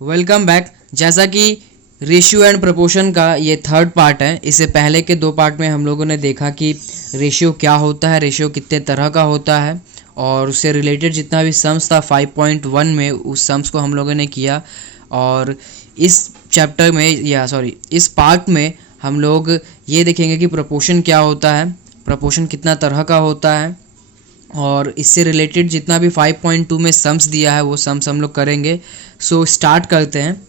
Welcome back. जैसा कि ratio and proportion का ये थर्ड पार्ट है, इससे पहले के दो पार्ट में हम लोगों ने देखा कि रेशियो क्या होता है, रेशियो कितने तरह का होता है और उससे रिलेटेड जितना भी सम्स था 5.1 में उस सम्स को हम लोगों ने किया। और इस चैप्टर में इस पार्ट में हम लोग ये देखेंगे कि प्रोपोर्शन क्या होता है, प्रोपोर्शन कितना तरह का होता है और इससे रिलेटेड जितना भी 5.2 में सम्स दिया है वो सम्स हम लोग करेंगे। सो स्टार्ट करते हैं।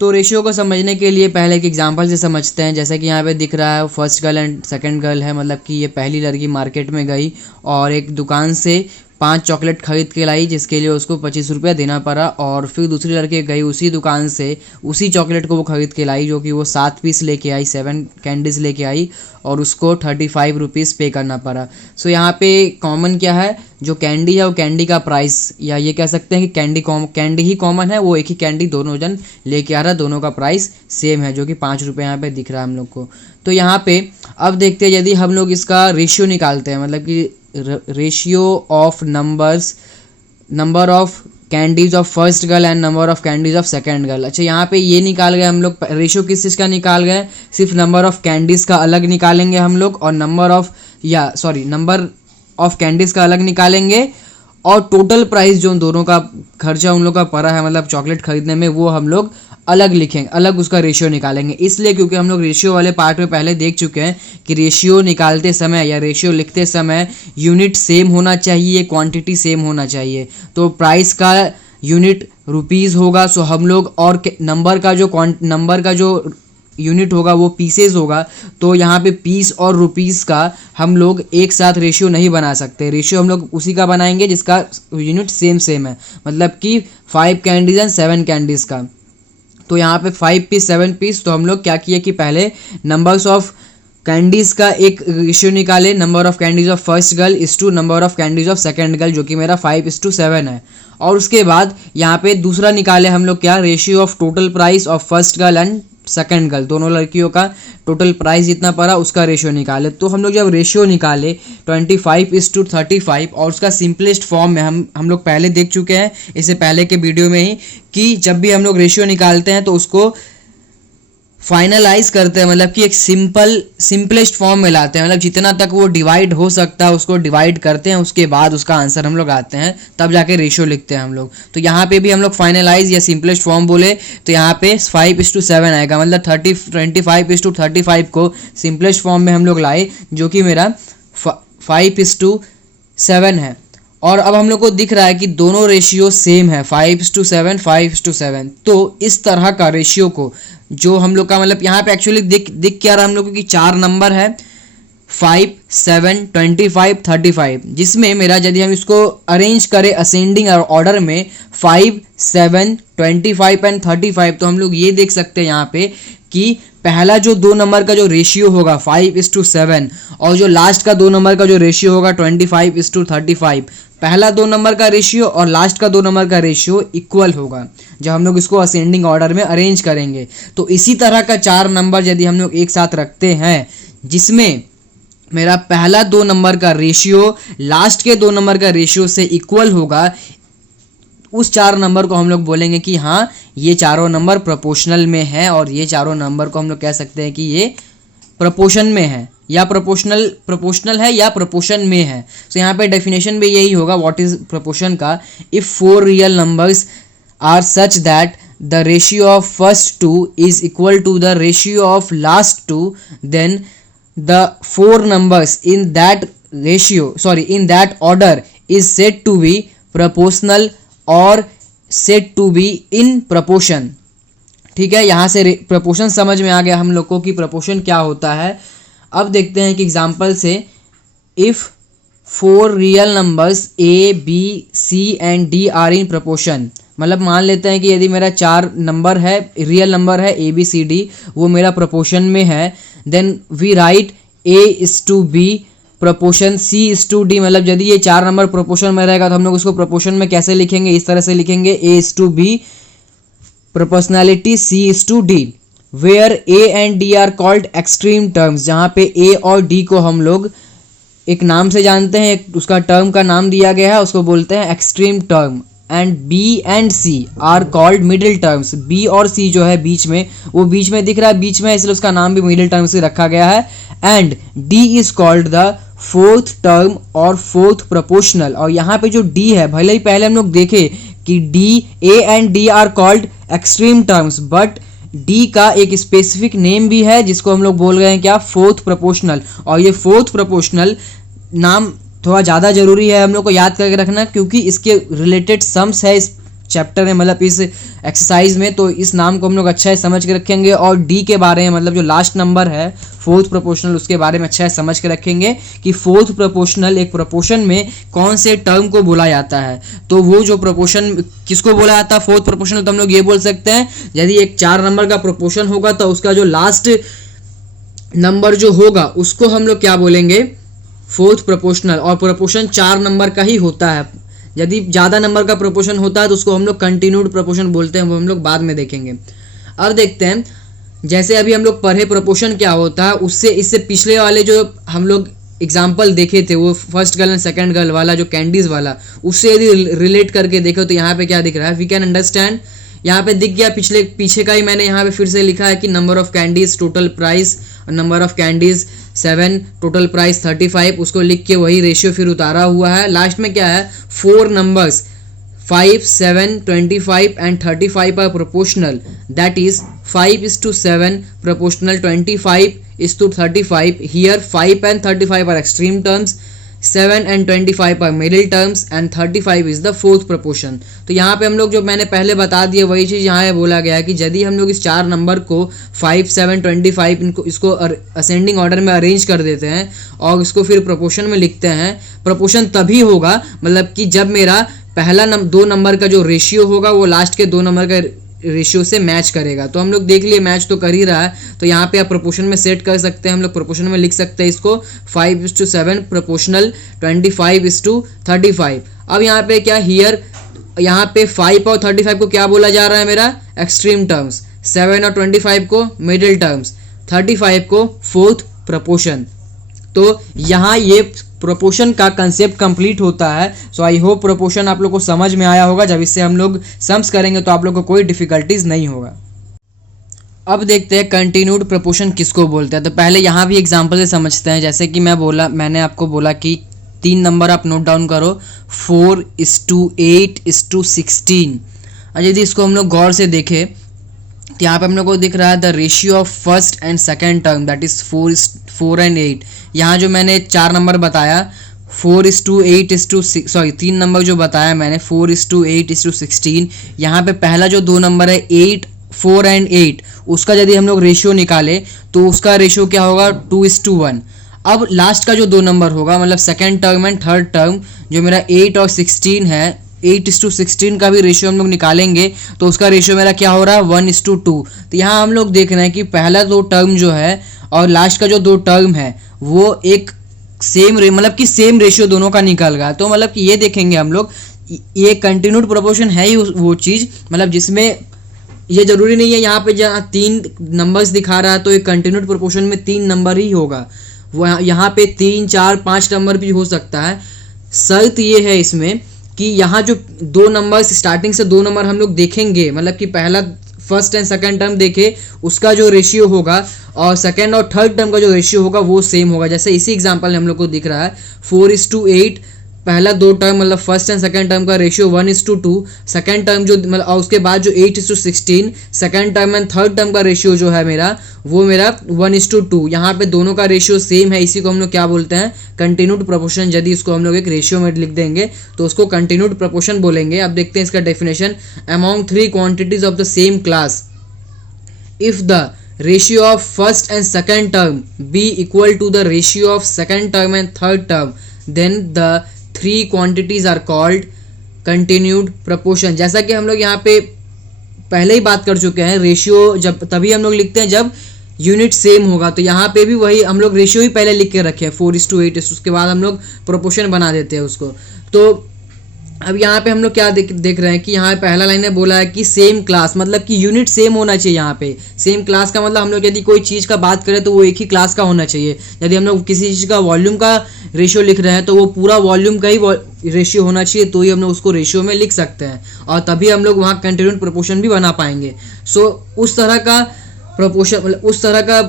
तो रेशियो को समझने के लिए पहले एक एग्जांपल से समझते हैं। जैसे कि यहाँ पे दिख रहा है first girl and second girl है, मतलब कि ये पहली लड़की मार्केट में गई और एक दुकान से 5 चॉकलेट खरीद के लाई, जिसके लिए उसको 25 रुपया देना पड़ा। और फिर दूसरी लड़की गई उसी दुकान से उसी चॉकलेट को वो खरीद के लाई, जो कि वो 7 पीस लेके आई, 7 कैंडीज़ लेके आई और उसको 35 रुपीज़ पे करना पड़ा। सो यहाँ पे कॉमन क्या है, जो कैंडी है वो कैंडी का प्राइस, या ये कह सकते हैं कि कैंडी ही कॉमन है, वो एक ही कैंडी दोनों जन लेके आ रहा है, दोनों का प्राइस सेम है, जो कि 5 रुपये यहाँ पे दिख रहा है हम लोग को। तो यहाँ पे अब देखते हैं, यदि हम लोग इसका रेशियो निकालते हैं, मतलब कि ratio of number of candies of first girl and number of candies of second girl. अच्छा, यहाँ पे ये निकाल गए हम लोग। रेशियो किस चीज़ का निकाल गए, सिर्फ नंबर ऑफ कैंडीज़ का अलग निकालेंगे हम लोग और नंबर ऑफ कैंडीज़ का अलग निकालेंगे और टोटल प्राइस जो दोनों का खर्चा उन लोग का पड़ा है, मतलब चॉकलेट खरीदने में, वो हम लोग अलग लिखेंगे, अलग उसका रेशियो निकालेंगे। इसलिए क्योंकि हम लोग रेशियो वाले पार्ट में पहले देख चुके हैं कि रेशियो निकालते समय या रेशियो लिखते समय यूनिट सेम होना चाहिए, क्वांटिटी सेम होना चाहिए। तो प्राइस का यूनिट रुपीज़ होगा, सो हम लोग, और नंबर का जो यूनिट होगा वो पीसेज होगा। तो यहाँ पे पीस और रुपीज़ का हम लोग एक साथ रेशियो नहीं बना सकते। रेशियो हम लोग उसी का बनाएंगे जिसका यूनिट सेम है, मतलब कि 5 कैंडीज़ एंड 7 कैंडीज़ का। तो यहाँ पे 5 पीस 7 पीस, तो हम लोग क्या किए कि पहले नंबर्स ऑफ कैंडीज़ का एक रेशियो निकाले, number of candies of first girl is to number of candies of second girl, जो कि मेरा 5:7 है। और उसके बाद यहाँ पे दूसरा निकाले हम लोग, क्या, ratio of total price of first girl and second girl, दोनों लड़कियों का टोटल प्राइस जितना पड़ा उसका रेशियो निकाले। तो हम लोग जब रेशियो निकाले 25:35 और उसका सिंपलेस्ट फॉर्म में हम लोग पहले देख चुके हैं इससे पहले के वीडियो में ही, कि जब भी हम लोग रेशियो निकालते हैं तो उसको फाइनलाइज करते हैं, मतलब कि एक सिंपलेस्ट फॉर्म में लाते हैं, मतलब जितना तक वो डिवाइड हो सकता है उसको डिवाइड करते हैं, उसके बाद उसका आंसर हम लोग आते हैं, तब जाके रेशियो लिखते हैं हम लोग। तो यहाँ पे भी हम लोग फाइनलाइज या सिंपलेस्ट फॉर्म बोले तो यहाँ पे 5:7 आएगा, मतलब 25:35 को सिंपलेस्ट फॉर्म में हम लोग लाए, जो कि मेरा 5:7 है। और अब हम लोग को दिख रहा है कि दोनों रेशियो सेम है, 5:7। तो इस तरह का रेशियो को जो हम लोग का, मतलब यहाँ पे एक्चुअली दिख क्या रहा है हम लोग को कि 4 नंबर है, 5, 7, 25, 35, जिसमें मेरा यदि हम इसको अरेंज करें असेंडिंग ऑर्डर में 5, 7, 25 एंड 35, तो हम लोग ये देख सकते हैं यहाँ पे कि पहला जो 2 नंबर का जो रेशियो होगा 5:7 और जो लास्ट का 2 नंबर का जो रेशियो होगा 25:35, पहला 2 नंबर का रेशियो और लास्ट का 2 नंबर का रेशियो इक्वल होगा जब हम लोग इसको असेंडिंग ऑर्डर में अरेंज करेंगे। तो इसी तरह का 4 नंबर यदि हम लोग एक साथ रखते हैं, जिसमें मेरा पहला 2 नंबर का रेशियो लास्ट के 2 नंबर का रेशियो से इक्वल होगा, उस 4 नंबर को हम लोग बोलेंगे कि हाँ, ये चारों नंबर प्रोपोर्शनल में है, और ये चारों नंबर को हम लोग कह सकते हैं कि ये प्रोपोर्शन में है या प्रोपोर्शनल है या प्रोपोर्शन में है। तो यहाँ पे डेफिनेशन भी यही होगा व्हाट इज प्रोपोर्शन का। If 4 real numbers are such that the ratio of first 2 is equal to the ratio of last 2, then the 4 numbers in that order is said to be proportional or said to be in proportion। ठीक है, यहाँ से proportion समझ में आ गया हम लोग को कि proportion क्या होता है। अब देखते हैं कि एग्जाम्पल से, if 4 real numbers A, B, C and D are in proportion, मतलब मान लेते हैं कि यदि मेरा 4 नंबर है, रियल नंबर है A, B, C, D, वो मेरा प्रोपोर्शन में है, then we write A:B proportion C:D, मतलब यदि ये 4 नंबर प्रोपोर्शन में रहेगा तो हम लोग उसको प्रोपोर्शन में कैसे लिखेंगे, इस तरह से लिखेंगे A:B proportionality C:D, where A and D are called extreme terms, जहाँ पे A और D को हम लोग एक नाम से जानते हैं, उसका टर्म का नाम दिया गया है, उसको बोलते हैं extreme term. And B and C are called middle terms. B और सी जो है बीच में, वो बीच में दिख रहा है, बीच में, इसलिए उसका नाम भी मिडिल टर्म्स ही रखा गया है। And D is called the fourth term और फोर्थ प्रोपोर्शनल। और यहाँ पे जो डी है, भले ही पहले हम लोग देखे कि D, A and D R called extreme terms, but D का एक स्पेसिफिक नेम भी है जिसको हम लोग बोल रहे हैं क्या, फोर्थ प्रोपोर्शनल। और ये फोर्थ प्रोपोर्शनल नाम थोड़ा ज़्यादा जरूरी है हम लोग को याद करके रखना, क्योंकि इसके रिलेटेड सम्स है इस चैप्टर में, मतलब इस एक्सरसाइज में, तो इस नाम को हम लोग अच्छा है समझ के रखेंगे। और डी के बारे में, मतलब जो लास्ट नंबर है फोर्थ प्रोपोर्शनल, उसके बारे में अच्छा है समझ के रखेंगे कि फोर्थ प्रोपोर्शनल एक प्रोपोर्शन में कौन से टर्म को बोला जाता है। तो वो जो प्रोपोर्शन किसको बोला जाता है फोर्थ प्रोपोर्शनल, तो हम लोग ये बोल सकते हैं, यदि एक 4 नंबर का प्रोपोर्शन होगा तो उसका जो लास्ट नंबर जो होगा उसको हम लोग क्या बोलेंगे, फोर्थ प्रोपोर्शनल। और प्रोपोर्शन 4 नंबर का ही होता है। यदि ज़्यादा नंबर का प्रोपोर्शन होता है तो उसको हम लोग कंटिन्यूड प्रोपोर्शन बोलते हैं, वो हम लोग बाद में देखेंगे। अब देखते हैं, जैसे अभी हम लोग पढ़े प्रोपोर्शन क्या होता है, उससे इससे पिछले वाले जो हम लोग एग्जाम्पल देखे थे, वो first girl and second girl वाला जो कैंडीज़ वाला, उससे यदि रिलेट करके देखो तो यहाँ पे क्या दिख रहा है, वी कैन अंडरस्टैंड। यहाँ पे दिख गया, पीछे का ही मैंने यहाँ पे फिर से लिखा है कि number of candies total price, number of candies 7, total price 35, उसको लिख के वही रेशियो फिर उतारा हुआ है। लास्ट में क्या है, 4 numbers 5, 7, 25 and 35 are proportional, that is 5:7 proportional 25:35. Here 5 and 35 are extreme terms, 7 and 25 are middle terms and 35 is the fourth proportion. तो यहाँ पे हम लोग जो मैंने पहले बता दिया वही चीज़ यहाँ पे बोला गया है कि यदि हम लोग इस 4 नंबर को 5, 7, 25 इसको असेंडिंग ऑर्डर में अरेंज कर देते हैं और इसको फिर प्रोपोर्शन में लिखते हैं, प्रोपोर्शन तभी होगा मतलब कि जब मेरा पहला 2 नंबर का जो रेशियो होगा वो लास्ट के 2 नंबर का रेशियो से मैच करेगा। तो हम लोग देख लिए मैच तो कर ही रहा है, तो यहाँ पे आप प्रोपोर्शन में सेट कर सकते हैं, हम लोग प्रोपोर्शन में लिख सकते हैं इसको 5:7 प्रोपोर्शनल 25:35। अब यहाँ पे क्या, हियर यहाँ पे 5 और 35 को क्या बोला जा रहा है, मेरा एक्सट्रीम टर्म्स, 7 और 25 को मिडिल टर्म्स, 35 को फोर्थ प्रोपोर्शन। तो यहाँ ये प्रोपोर्शन का कंसेप्ट कंप्लीट होता है। सो आई होप प्रोपोर्शन आप लोग को समझ में आया होगा। जब इससे हम लोग सम्स करेंगे तो आप लोग को कोई डिफिकल्टीज नहीं होगा। अब देखते हैं कंटिन्यूड प्रोपोर्शन किसको बोलते हैं। तो पहले यहाँ भी एग्जांपल से समझते हैं। जैसे कि मैंने आपको बोला कि 3 नंबर आप नोट डाउन करो, 4:8:16। और यदि इसको हम लोग गौर से देखें तो यहाँ पे हम लोग को दिख रहा है the ratio of first and second term, that is 4 and 8। यहाँ जो मैंने 4 नंबर बताया 3 नंबर जो बताया मैंने 4:8:16, यहाँ पे पहला जो 2 नंबर है 8, 4 and 8, उसका यदि हम लोग रेशियो निकाले तो उसका रेशियो क्या होगा, 2:1। अब लास्ट का जो 2 नंबर होगा, मतलब second term and third term, जो मेरा 8 और 16 है, 8:16 का भी रेशियो हम लोग निकालेंगे तो उसका रेशियो मेरा क्या हो रहा है, 1:2। तो यहाँ हम लोग देख रहे हैं कि पहला 2 टर्म जो है और लास्ट का जो 2 टर्म है वो एक मतलब कि सेम रेशियो दोनों का निकल गया। तो मतलब कि ये देखेंगे हम लोग, ये कंटिन्यूड प्रोपोर्शन है ही वो चीज़, मतलब जिसमें ये जरूरी नहीं है यहाँ पे जहाँ 3 नंबर्स दिखा रहा है तो एक कंटिन्यूड प्रोपोर्शन में 3 नंबर ही होगा, वो यहाँ पे 3, 4, 5 नंबर भी हो सकता है। शर्त ये है इसमें कि यहाँ जो 2 नंबर स्टार्टिंग से 2 नंबर हम लोग देखेंगे, मतलब कि पहला फर्स्ट एंड सेकंड टर्म देखे उसका जो रेशियो होगा और सेकंड और थर्ड टर्म का जो रेशियो होगा वो सेम होगा। जैसे इसी एग्जांपल में हम लोग को दिख रहा है 4:8, पहला 2 टर्म मतलब फर्स्ट एंड सेकंड टर्म का रेशियो 1:2, सेकंड टर्म जो मतलब और उसके बाद जो 8:16, second term and third term का रेशियो जो है मेरा वो मेरा 1:2। यहाँ पे दोनों का रेशियो सेम है, इसी को हम लोग क्या बोलते हैं, कंटिन्यूड प्रोपोर्शन। यदि इसको हम लोग एक रेशियो में लिख देंगे तो उसको कंटिन्यूड प्रोपोर्शन बोलेंगे। अब देखते हैं इसका definition, among 3 quantities of the same class if the ratio of first and second term be equal to the ratio of second term and third term, then the 3 quantities are called continued proportion। जैसा कि हम लोग यहाँ पे पहले ही बात कर चुके हैं, रेशियो जब तभी हम लोग लिखते हैं जब यूनिट सेम होगा। तो यहाँ पे भी वही हम लोग रेशियो ही पहले लिख के रखे हैं 4:8, उसके बाद हम लोग प्रोपोर्शन बना देते हैं उसको। तो अब यहाँ पे हम लोग क्या देख रहे हैं कि यहाँ पहला लाइन में बोला है कि सेम क्लास, मतलब कि यूनिट सेम होना चाहिए। यहाँ पे सेम क्लास का मतलब हम लोग यदि कोई चीज़ का बात करें तो वो एक ही क्लास का होना चाहिए। यदि हम लोग किसी चीज़ का वॉल्यूम का रेशियो लिख रहे हैं तो वो पूरा वॉल्यूम का ही रेशियो होना चाहिए, तो ही हम लोग उसको रेशियो में लिख सकते हैं और तभी हम लोग वहाँ कंटिन्यूड प्रोपोर्शन भी बना पाएंगे। सो उस तरह का प्रोपोर्शन, मतलब उस तरह का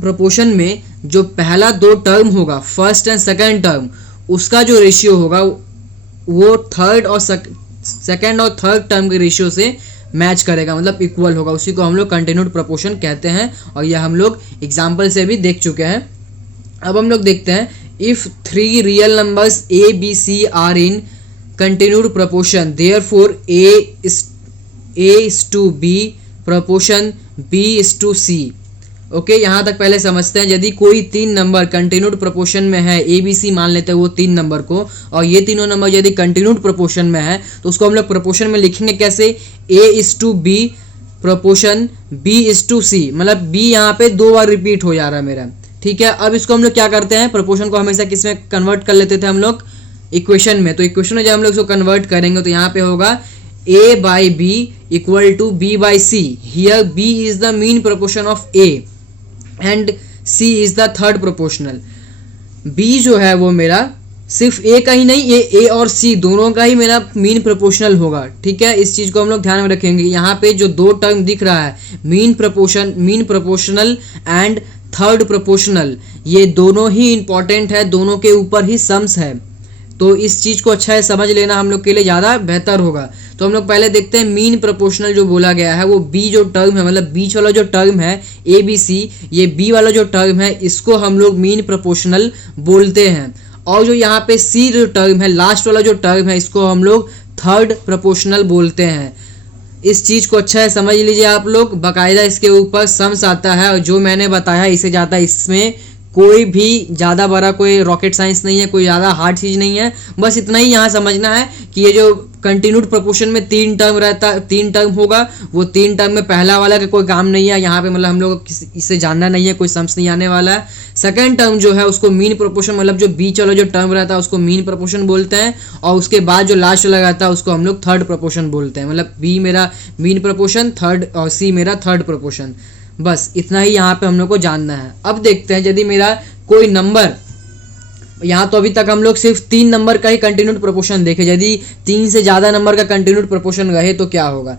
प्रोपोर्शन में जो पहला दो टर्म होगा, फर्स्ट एंड सेकेंड टर्म, उसका जो रेशियो होगा वो थर्ड और सेकेंड और थर्ड टर्म के रेशियो से मैच करेगा, मतलब इक्वल होगा। उसी को हम लोग कंटिन्यूड प्रोपोर्शन कहते हैं और यह हम लोग एग्जाम्पल से भी देख चुके हैं। अब हम लोग देखते हैं, if 3 real numbers A B C are in continued proportion therefore A is to B proportion B is to C. Okay, यहाँ तक पहले समझते हैं। यदि कोई 3 नंबर कंटिन्यूड प्रोपोर्शन में है, ए बी सी मान लेते हैं वो 3 नंबर को, और ये तीनों नंबर यदि कंटिन्यूड प्रोपोर्शन में है तो उसको हम लोग प्रोपोर्शन में लिखेंगे कैसे, A is to B proportion B is to C, मतलब बी यहाँ पे 2 बार रिपीट हो जा रहा है मेरा। ठीक है, अब इसको हम लोग क्या करते हैं, प्रोपोर्शन को हमेशा किस में कन्वर्ट कर लेते थे हम लोग, इक्वेशन में। तो इक्वेशन में जब हम लोग इसको कन्वर्ट करेंगे तो यहाँ पे होगा a by b equal to b by c. Here b is the mean proportion of a and c is the third proportional. b जो है वो मेरा सिर्फ a का ही नहीं, ये a और c दोनों का ही मेरा मीन प्रोपोर्शनल होगा। ठीक है, इस चीज़ को हम लोग ध्यान में रखेंगे। यहाँ पे जो 2 टर्म दिख रहा है, mean proportional and third proportional, ये दोनों ही इंपॉर्टेंट है, दोनों के ऊपर ही सम्स है। तो इस चीज़ को अच्छा है समझ लेना हम लोग के लिए ज़्यादा बेहतर होगा। तो हम लोग पहले देखते हैं मीन प्रोपोर्शनल जो बोला गया है, वो बी जो टर्म है, मतलब बीच वाला जो टर्म है ए बी सी, ये बी वाला जो टर्म है इसको हम लोग मीन प्रोपोर्शनल बोलते हैं। और जो यहाँ पे सी जो टर्म है, लास्ट वाला जो टर्म है, इसको हम लोग थर्ड प्रोपोर्शनल बोलते हैं। इस चीज़ को अच्छा है समझ लीजिए आप लोग, बाकायदा इसके ऊपर सम्स आता है और जो मैंने बताया इसे जाता है, इसमें कोई भी ज़्यादा बड़ा कोई रॉकेट साइंस नहीं है, कोई ज़्यादा हार्ड चीज़ नहीं है। बस इतना ही यहाँ समझना है कि ये जो कंटिन्यूड प्रोपोर्शन में 3 टर्म रहता है, 3 टर्म होगा, वो 3 टर्म में पहला वाला का कोई काम नहीं है यहाँ पे, मतलब हम लोग इससे जानना नहीं है, कोई सम्स नहीं आने वाला है। सेकेंड टर्म जो है उसको मीन प्रोपोर्शन, मतलब जो बीच वाला जो टर्म रहता है उसको मीन प्रोपोर्शन बोलते हैं, और उसके बाद जो लास्ट वाला रहता है उसको हम लोग थर्ड प्रोपोर्शन बोलते हैं। मतलब बी मेरा मीन प्रोपोर्शन थर्ड और सी मेरा थर्ड प्रोपोर्शन। बस इतना ही यहाँ पे हम लोग को जानना है। अब देखते हैं, यदि मेरा कोई नंबर, यहाँ तो अभी तक हम लोग सिर्फ 3 नंबर का ही कंटिन्यूड प्रोपोर्शन देखे, यदि 3 से ज़्यादा नंबर का कंटिन्यूड प्रोपोर्शन रहे तो क्या होगा,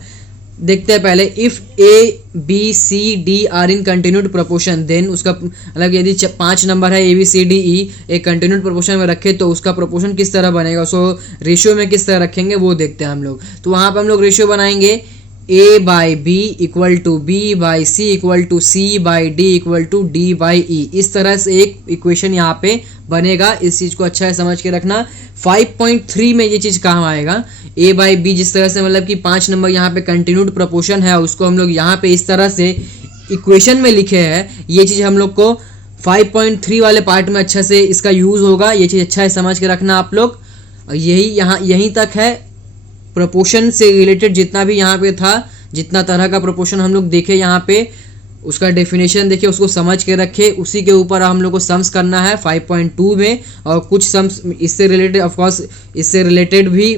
देखते हैं पहले। If A B C D are in continued proportion, then उसका मतलब यदि 5 नंबर है ए बी सी डी ई एक कंटिन्यूड प्रोपोर्शन में रखे तो उसका प्रोपोर्शन किस तरह बनेगा, उसको रेशियो में किस तरह रखेंगे वो देखते हैं हम लोग। तो वहाँ पर हम लोग रेशियो बनाएंगे a by B equal to B by C equal to C by D equal to D by E. इस तरह से एक इक्वेशन यहाँ पे बनेगा। इस चीज़ को अच्छा है समझ के रखना। 5.3 में ये चीज़ काम आएगा, a बाई बी, जिस तरह से मतलब कि 5 नंबर यहाँ पे कंटिन्यूड प्रोपोर्शन है, उसको हम लोग यहाँ पे इस तरह से इक्वेशन में लिखे हैं। ये चीज़ हम लोग को 5.3 वाले पार्ट में अच्छा से इसका यूज़ होगा। ये चीज़ अच्छा है समझ के रखना आप लोग। यहीं तक है प्रोपोर्शन से रिलेटेड जितना भी यहाँ पे था, जितना तरह का प्रोपोर्शन हम लोग देखे यहाँ पे, उसका डेफिनेशन देखे, उसको समझ के रखे। उसी के ऊपर हम लोग को सम्स करना है 5.2 में, और कुछ सम्स इससे रिलेटेड, ऑफकोर्स इससे रिलेटेड भी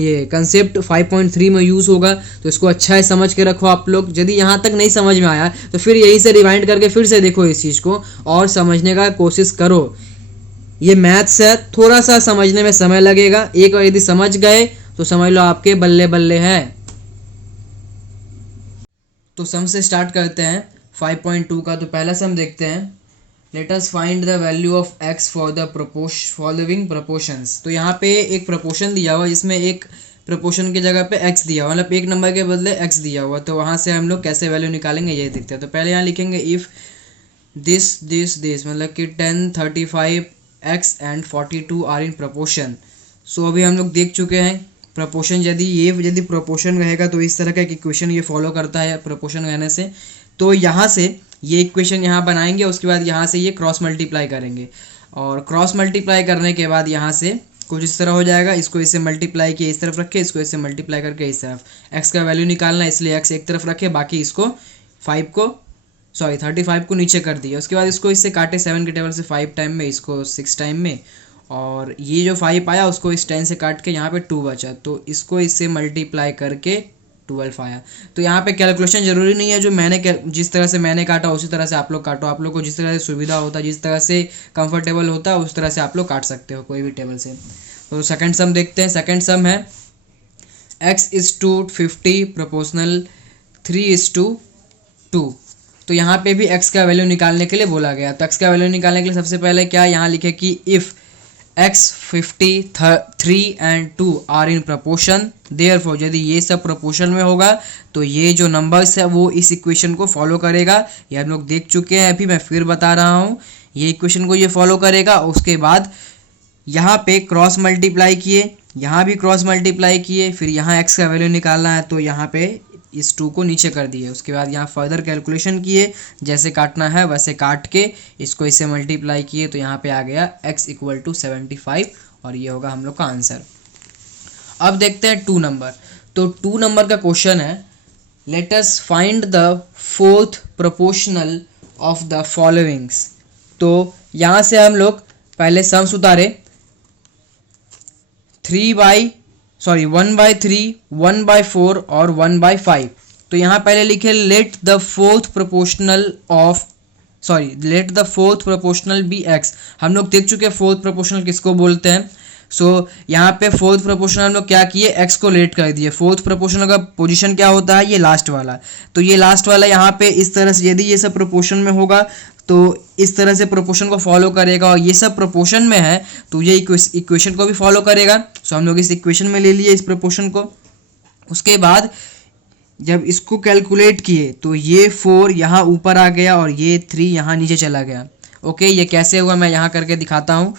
ये कंसेप्ट 5.3 में यूज़ होगा। तो इसको अच्छा है समझ के रखो आप लोग। यदि यहाँ तक नहीं समझ में आया तो फिर यहीं से रिवाइंड करके फिर से देखो इस चीज़ को और समझने का कोशिश करो। ये मैथ्स है, थोड़ा सा समझने में समय लगेगा। एक बार यदि समझ गए तो समझ लो आपके बल्ले बल्ले है। तो सम से स्टार्ट करते हैं 5.2 का। तो पहला सम देखते हैं, let us find the value of x for the following proportions. तो यहाँ पे एक प्रोपोर्शन दिया हुआ, इसमें एक प्रोपोर्शन की जगह पे x दिया हुआ, मतलब एक नंबर के बदले x दिया हुआ। तो वहाँ से हम लोग कैसे वैल्यू निकालेंगे ये देखते हैं। तो पहले यहाँ लिखेंगे इफ़ दिस मतलब कि 10, 35, x and 42 are in proportion. So अभी हम लोग देख चुके हैं प्रोपोर्शन, यदि प्रोपोर्शन रहेगा तो इस तरह का एक इक्वेशन ये फॉलो करता है प्रोपोर्शन रहने से। तो यहाँ से ये इक्वेशन यहाँ बनाएंगे, उसके बाद यहाँ से ये क्रॉस मल्टीप्लाई करेंगे, और क्रॉस मल्टीप्लाई करने के बाद यहाँ से कुछ इस तरह हो जाएगा। इसको इससे मल्टीप्लाई किए इस तरफ रखे, इसको इससे मल्टीप्लाई करके इस तरफ। एक्स का वैल्यू निकालना है इसलिए एक्स एक तरफ रखे, बाकी इसको 35 को नीचे कर दिया। उसके बाद इसको इससे काटे 7 के टेबल से 5 टाइम में, इसको 6 टाइम में, और ये जो 5 आया उसको इस 10 से काट के यहाँ पे 2 बचा, तो इसको इससे मल्टीप्लाई करके 12 आया। तो यहाँ पे कैलकुलेशन ज़रूरी नहीं है, जो जिस तरह से मैंने काटा उसी तरह से आप लोग काटो, आप लोग को जिस तरह से सुविधा होता है, जिस तरह से कंफर्टेबल होता है उस तरह से आप लोग काट सकते हो कोई भी टेबल से। तो सेकंड सम देखते हैं। सेकंड सम है x:50 प्रोपोर्शनल 3:2। तो यहाँ पे भी x का वैल्यू निकालने के लिए बोला गया। तो x का वैल्यू निकालने के लिए सबसे पहले क्या यहाँ लिखे कि if x 50 3 and 2 are in proportion, therefore यदि ये सब प्रपोर्शन में होगा तो ये जो नंबर्स है वो इस इक्वेशन को फॉलो करेगा। ये हम लोग देख चुके हैं, अभी मैं फिर बता रहा हूँ, ये इक्वेशन को ये फॉलो करेगा। उसके बाद यहाँ पे क्रॉस मल्टीप्लाई किए, यहाँ भी क्रॉस मल्टीप्लाई किए, फिर यहाँ x का वैल्यू निकालना है तो यहाँ पे इस 2 को नीचे कर दिए। उसके बाद यहाँ फर्दर कैलकुलेशन किए, जैसे काटना है वैसे काट के इसको इससे मल्टीप्लाई किए, तो यहाँ पे आ गया x = 75 और ये होगा हम लोग का आंसर। अब देखते हैं 2 नंबर। तो 2 नंबर का क्वेश्चन है, late us find the fourth proportional of the followings. तो यहाँ से हम लोग पहले सम्स उतारे, 1/3, 1/3, 1/4 और 1/5। तो यहाँ पहले लिखे let the fourth proportional be x। हम लोग देख चुके हैं फोर्थ प्रोपोर्शनल किसको बोलते हैं। यहाँ पे फोर्थ प्रोपोर्शनल हम लोग क्या किए, x को लेट कर दिए। फोर्थ प्रोपोर्शनल का पोजीशन क्या होता है, ये लास्ट वाला। तो ये लास्ट वाला यहाँ पे इस तरह से, यदि ये सब प्रोपोर्शन में होगा तो इस तरह से प्रोपोर्शन को फॉलो करेगा, और ये सब प्रोपोर्शन में है तो ये इक्वेशन को भी फॉलो करेगा। सो हम लोग इस इक्वेशन में ले लिए इस प्रोपोर्शन को। उसके बाद जब इसको कैलकुलेट किए तो ये 4 यहाँ ऊपर आ गया और ये 3 यहाँ नीचे चला गया। ओके, ये कैसे हुआ मैं यहाँ करके दिखाता हूँ।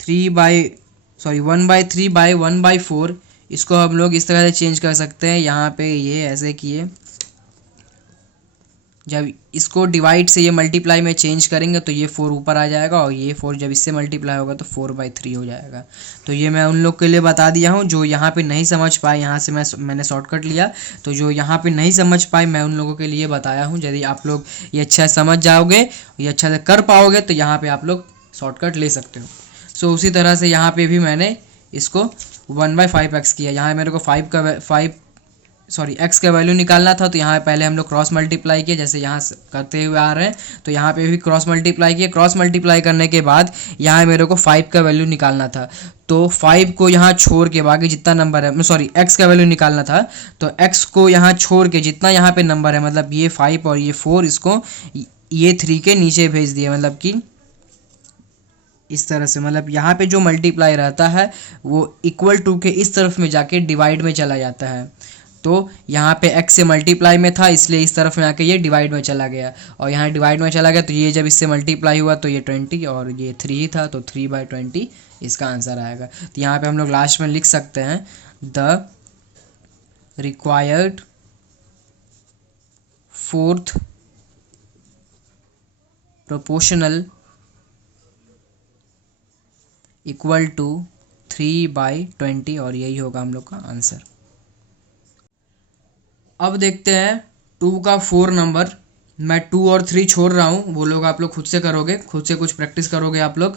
1/3/1/4 इसको हम लोग इस तरह से चेंज कर सकते हैं। यहाँ पे ये ऐसे किए, जब इसको डिवाइड से ये मल्टीप्लाई में चेंज करेंगे तो ये 4 ऊपर आ जाएगा, और ये 4 जब इससे मल्टीप्लाई होगा तो 4/3 हो जाएगा। तो ये मैं उन लोग के लिए बता दिया हूँ जो यहाँ पे नहीं समझ पाए, यहाँ से मैंने शॉर्टकट लिया। तो जो यहाँ पे नहीं समझ पाए मैं उन लोगों के लिए बताया हूँ। यदि आप लोग ये अच्छा समझ जाओगे, ये अच्छा से कर पाओगे तो यहाँ पर आप लोग शॉर्टकट ले सकते हो। सो उसी तरह से यहाँ पे भी मैंने इसको 1/5x किया। यहाँ मेरे को x का वैल्यू निकालना था, तो यहाँ पहले हम लोग क्रॉस मल्टीप्लाई किए, जैसे यहाँ करते हुए आ रहे हैं। तो यहाँ पे भी क्रॉस मल्टीप्लाई किए। क्रॉस मल्टीप्लाई करने के बाद यहाँ मेरे को 5 का वैल्यू निकालना था, तो 5 को यहाँ छोड़ के बाकी जितना नंबर है, x का वैल्यू निकालना था, तो x को यहाँ छोड़ के जितना यहाँ पे नंबर है, मतलब ये 5 और ये 4, इसको ये 3 के नीचे भेज दिए। मतलब कि इस तरह से, मतलब यहाँ पे जो मल्टीप्लाई रहता है वो =2 के इस तरफ में जाके डिवाइड में चला जाता है। तो यहाँ पे x से मल्टीप्लाई में था, इसलिए इस तरफ में आके ये डिवाइड में चला गया, और यहाँ डिवाइड में चला गया तो ये जब इससे मल्टीप्लाई हुआ तो ये 20 और ये 3 ही था, तो 3/20 इसका आंसर आएगा। तो यहाँ पे हम लोग लास्ट में लिख सकते हैं द रिक्वायर्ड फोर्थ प्रोपोर्शनल = 3/20, और यही होगा हम लोग का आंसर। अब देखते हैं 2 का 4 नंबर। मैं 2 और 3 छोड़ रहा हूँ, वो लोग आप लोग खुद से करोगे, खुद से कुछ प्रैक्टिस करोगे आप लोग।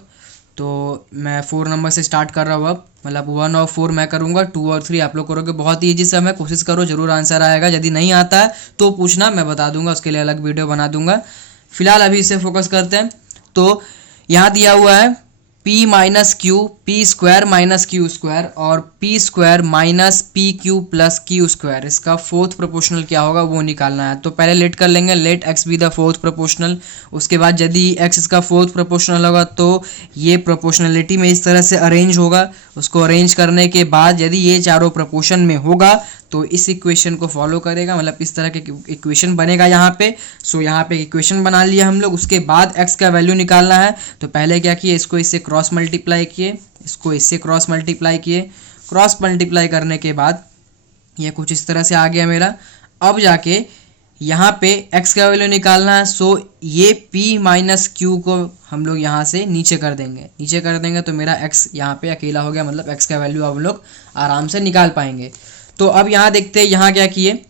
तो मैं 4 नंबर से स्टार्ट कर रहा हूँ अब, मतलब 1 और 4 मैं करूँगा, 2 और 3 आप लोग करोगे। बहुत ही ईजी सा है, कोशिश करो, ज़रूर आंसर आएगा। यदि नहीं आता है तो पूछना, मैं बता दूंगा, उसके लिए अलग वीडियो बना दूंगा। फिलहाल अभी इसे फोकस करते हैं। तो यहाँ दिया हुआ है p - q, p² - q² और p² - pq + q²। इसका फोर्थ प्रोपोर्शनल क्या होगा वो निकालना है। तो पहले लेट कर लेंगे, let x be the fourth proportional. उसके बाद यदि x इसका फोर्थ प्रोपोर्शनल होगा तो ये प्रोपोर्शनलिटी में इस तरह से अरेंज होगा। उसको अरेंज करने के बाद यदि ये चारों प्रोपोर्शन में होगा तो इस इक्वेशन को फॉलो करेगा, मतलब इस तरह के इक्वेशन बनेगा यहाँ पे। सो यहाँ पे इक्वेशन बना लिया हम लोग। उसके बाद x का वैल्यू निकालना है, तो पहले क्या किए, इसको इससे क्रॉस मल्टीप्लाई किए, इसको इससे क्रॉस मल्टीप्लाई किए। क्रॉस मल्टीप्लाई करने के बाद ये कुछ इस तरह से आ गया मेरा। अब जाके यहाँ पे x का वैल्यू निकालना है। सो ये p - q को हम लोग यहाँ से नीचे कर देंगे, तो मेरा x यहाँ पे अकेला हो गया, मतलब x का वैल्यू हम लोग आराम से निकाल पाएंगे। तो अब यहाँ देखते हैं, यहाँ क्या किए,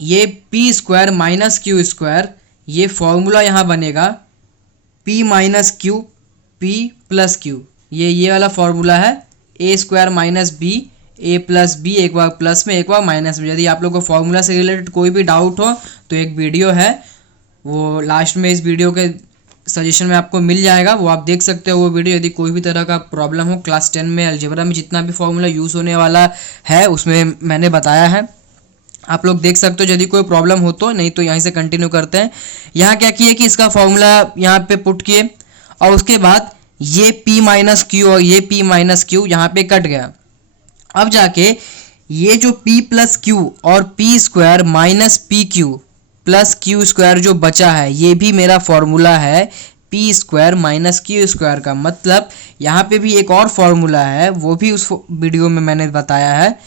ये p² - q², ये फॉर्मूला यहाँ बनेगा P minus Q P plus Q, ये वाला फॉर्मूला है ए स्क्वायर माइनस बी ए प्लस बी, एक बार प्लस में एक बार माइनस में। यदि आप लोग को फॉर्मूला से रिलेटेड कोई भी डाउट हो तो एक वीडियो है, वो लास्ट में इस वीडियो के सजेशन में आपको मिल जाएगा, वो आप देख सकते हो वो वीडियो। यदि कोई भी तरह का प्रॉब्लम हो क्लास 10 में अलजेब्रा में जितना भी फॉर्मूला यूज़ होने वाला है उसमें मैंने बताया है, आप लोग देख सकते हो। यदि कोई प्रॉब्लम हो तो, नहीं तो यहीं से कंटिन्यू करते हैं। यहाँ क्या किए कि इसका फॉर्मूला यहाँ पे पुट किए और उसके बाद ये P माइनस क्यू और ये P माइनस क्यू यहाँ पे कट गया। अब जाके ये जो P प्लस क्यू और P square minus P Q plus Q square जो बचा है, ये भी मेरा फॉर्मूला है P square minus Q square का। मतलब यहाँ पे भी एक और फॉर्मूला है, वो भी उस वीडियो में मैंने बताया है।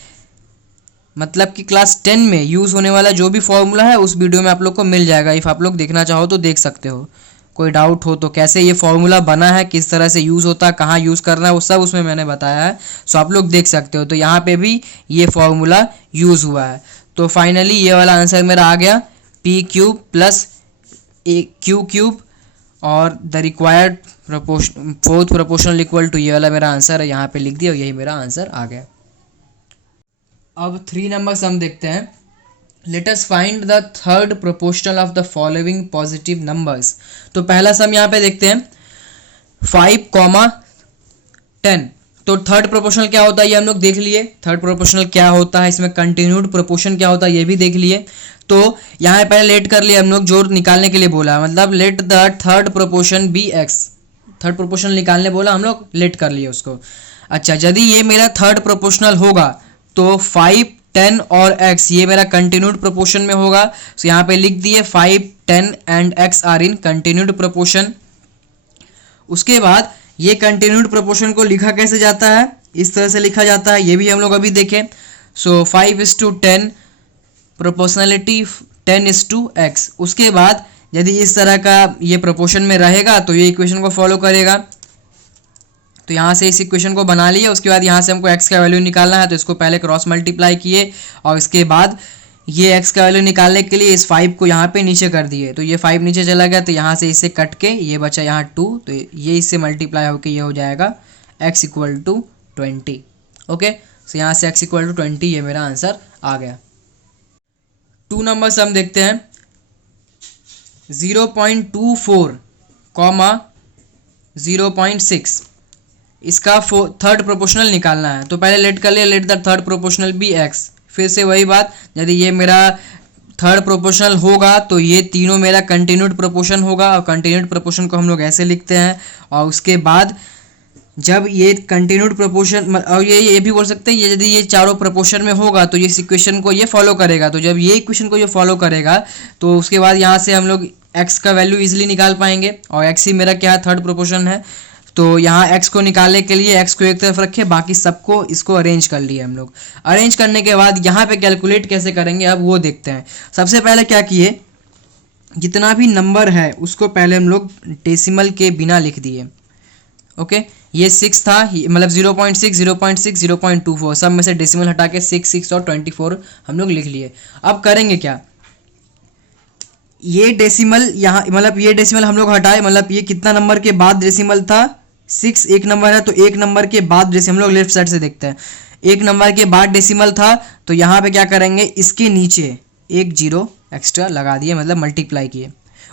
मतलब कि क्लास 10 में यूज़ होने वाला जो भी फॉर्मूला है उस वीडियो में आप लोग को मिल जाएगा। इफ़ आप लोग देखना चाहो तो देख सकते हो। कोई डाउट हो तो कैसे ये फॉर्मूला बना है, किस तरह से यूज़ होता है, कहाँ यूज़ करना है, वो सब उसमें मैंने बताया है, सो आप लोग देख सकते हो। तो यहाँ पे भी ये फॉर्मूला यूज़ हुआ है। तो फाइनली ये वाला आंसर मेरा आ गया, P cube plus A Q cube और the required fourth proportional equal to, ये वाला मेरा आंसर है, यहाँ पे लिख दिया और यही मेरा आंसर आ गया। अब 3 नंबर सम देखते हैं। Let us find the third proportional of the following positive numbers. तो पहला सम यहाँ पे देखते हैं 5,10। तो थर्ड प्रोपोर्शनल क्या होता है ये हम लोग देख लिए, थर्ड प्रोपोर्शनल क्या होता है, इसमें कंटिन्यूड प्रोपोर्शन क्या होता है ये भी देख लिए। तो यहाँ पहले लेट कर लिए हम लोग, जो निकालने के लिए बोला, मतलब let the third proportion be X, third proportional निकालने बोला, हम लोग लेट कर लिए उसको। अच्छा, यदि ये मेरा थर्ड प्रोपोर्शनल होगा तो 5, 10 और x ये मेरा कंटिन्यूड प्रोपोर्शन में होगा। तो यहाँ पे लिख दिए 5, 10 and x are in continued proportion. उसके बाद ये कंटिन्यूड प्रोपोर्शन को लिखा कैसे जाता है, इस तरह से लिखा जाता है, ये भी हम लोग अभी देखें। सो 5:10 प्रोपोर्शनलिटी 10:x। उसके बाद यदि इस तरह का ये प्रोपोर्शन में रहेगा तो ये इक्वेशन को फॉलो करेगा। तो यहाँ से इस इक्वेशन को बना लिया। उसके बाद यहाँ से हमको x का वैल्यू निकालना है, तो इसको पहले क्रॉस मल्टीप्लाई किए और इसके बाद ये x का वैल्यू निकालने के लिए इस 5 को यहाँ पे नीचे कर दिए। तो ये 5 नीचे चला गया, तो यहाँ से इसे कट के ये बचा यहाँ 2, तो ये इससे मल्टीप्लाई होकर ये हो जाएगा x = 20। ओके, तो यहाँ से x = 20 ये मेरा आंसर आ गया। 2 नंबर सम देखते हैं। 0.24, 0.6 इसका थर्ड प्रोपोर्शनल निकालना है। तो पहले लेट कर लिया, let the third proportional be X. फिर से वही बात, यदि ये मेरा थर्ड प्रोपोर्शनल होगा तो ये तीनों मेरा कंटिन्यूड प्रोपोर्शन होगा, और कंटिन्यूड प्रोपोर्शन को हम लोग ऐसे लिखते हैं। और उसके बाद जब ये कंटिन्यूड प्रोपोर्शन, और ये भी बोल सकते हैं, ये यदि ये चारों प्रोपोर्शन में होगा तो ये इक्वेशन को ये फॉलो करेगा। तो जब ये इक्वेशन को ये फॉलो करेगा तो उसके बाद यहाँ से हम लोग x का वैल्यू इजीली निकाल पाएंगे, और x ही मेरा क्या है, थर्ड प्रोपोर्शन है। तो यहाँ x को निकालने के लिए x को एक तरफ रखे, बाकी सबको इसको अरेंज कर लिए हम लोग। अरेंज करने के बाद यहाँ पे कैलकुलेट कैसे करेंगे अब वो देखते हैं। सबसे पहले क्या किए, जितना भी नंबर है उसको पहले हम लोग डेसिमल के बिना लिख दिए। ओके, ये 6 था, मतलब 0.6, 0.6, 0.24, सब में से डेसिमल हटा के 6, 6 और 24 हम लोग लिख लिए। अब करेंगे क्या, ये डेसिमल यहाँ, मतलब ये डेसिमल हम लोग हटाए, मतलब ये कितना नंबर के बाद डेसिमल था, 6 एक नंबर है, तो एक नंबर के बाद डेसिमल, हम लोग लेफ्ट साइड से देखते हैं, एक नंबर के बाद डेसिमल था। तो यहाँ पे क्या करेंगे, इसके नीचे एक 0 एक्स्ट्रा लगा दिए, मतलब मल्टीप्लाई किए।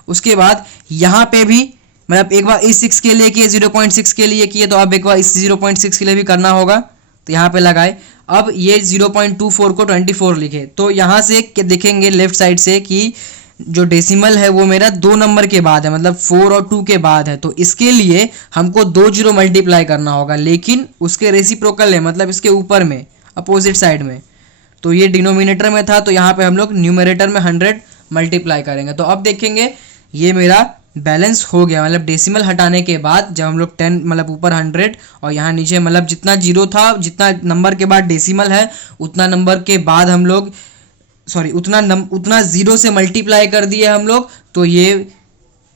उसके बाद यहाँ पे भी, मतलब एक बार इस 6 के लिए किए, 0.6 के लिए किए, तो अब एक बार इस 0.6 के लिए भी करना होगा, तो यहाँ पे लगाए। अब ये 0.24 को 24 लिखे, तो यहाँ से देखेंगे लेफ्ट साइड से कि जो डेसिमल है वो मेरा 2 नंबर के बाद है, मतलब 4 और 2 के बाद है। तो इसके लिए हमको 2 0 मल्टीप्लाई करना होगा, लेकिन उसके रेसिप्रोकल है, मतलब इसके ऊपर में, अपोजिट साइड में। तो ये डिनोमिनेटर में था, तो यहाँ पे हम लोग न्यूमरेटर में 100 मल्टीप्लाई करेंगे। तो अब देखेंगे ये मेरा बैलेंस हो गया, मतलब डेसिमल हटाने के बाद जब हम लोग 10, मतलब ऊपर 100 और यहाँ नीचे, मतलब जितना 0 था, जितना नंबर के बाद डेसिमल है उतना नंबर के बाद हम लोग, सॉरी उतना 0 से मल्टीप्लाई कर दिए हम लोग। तो ये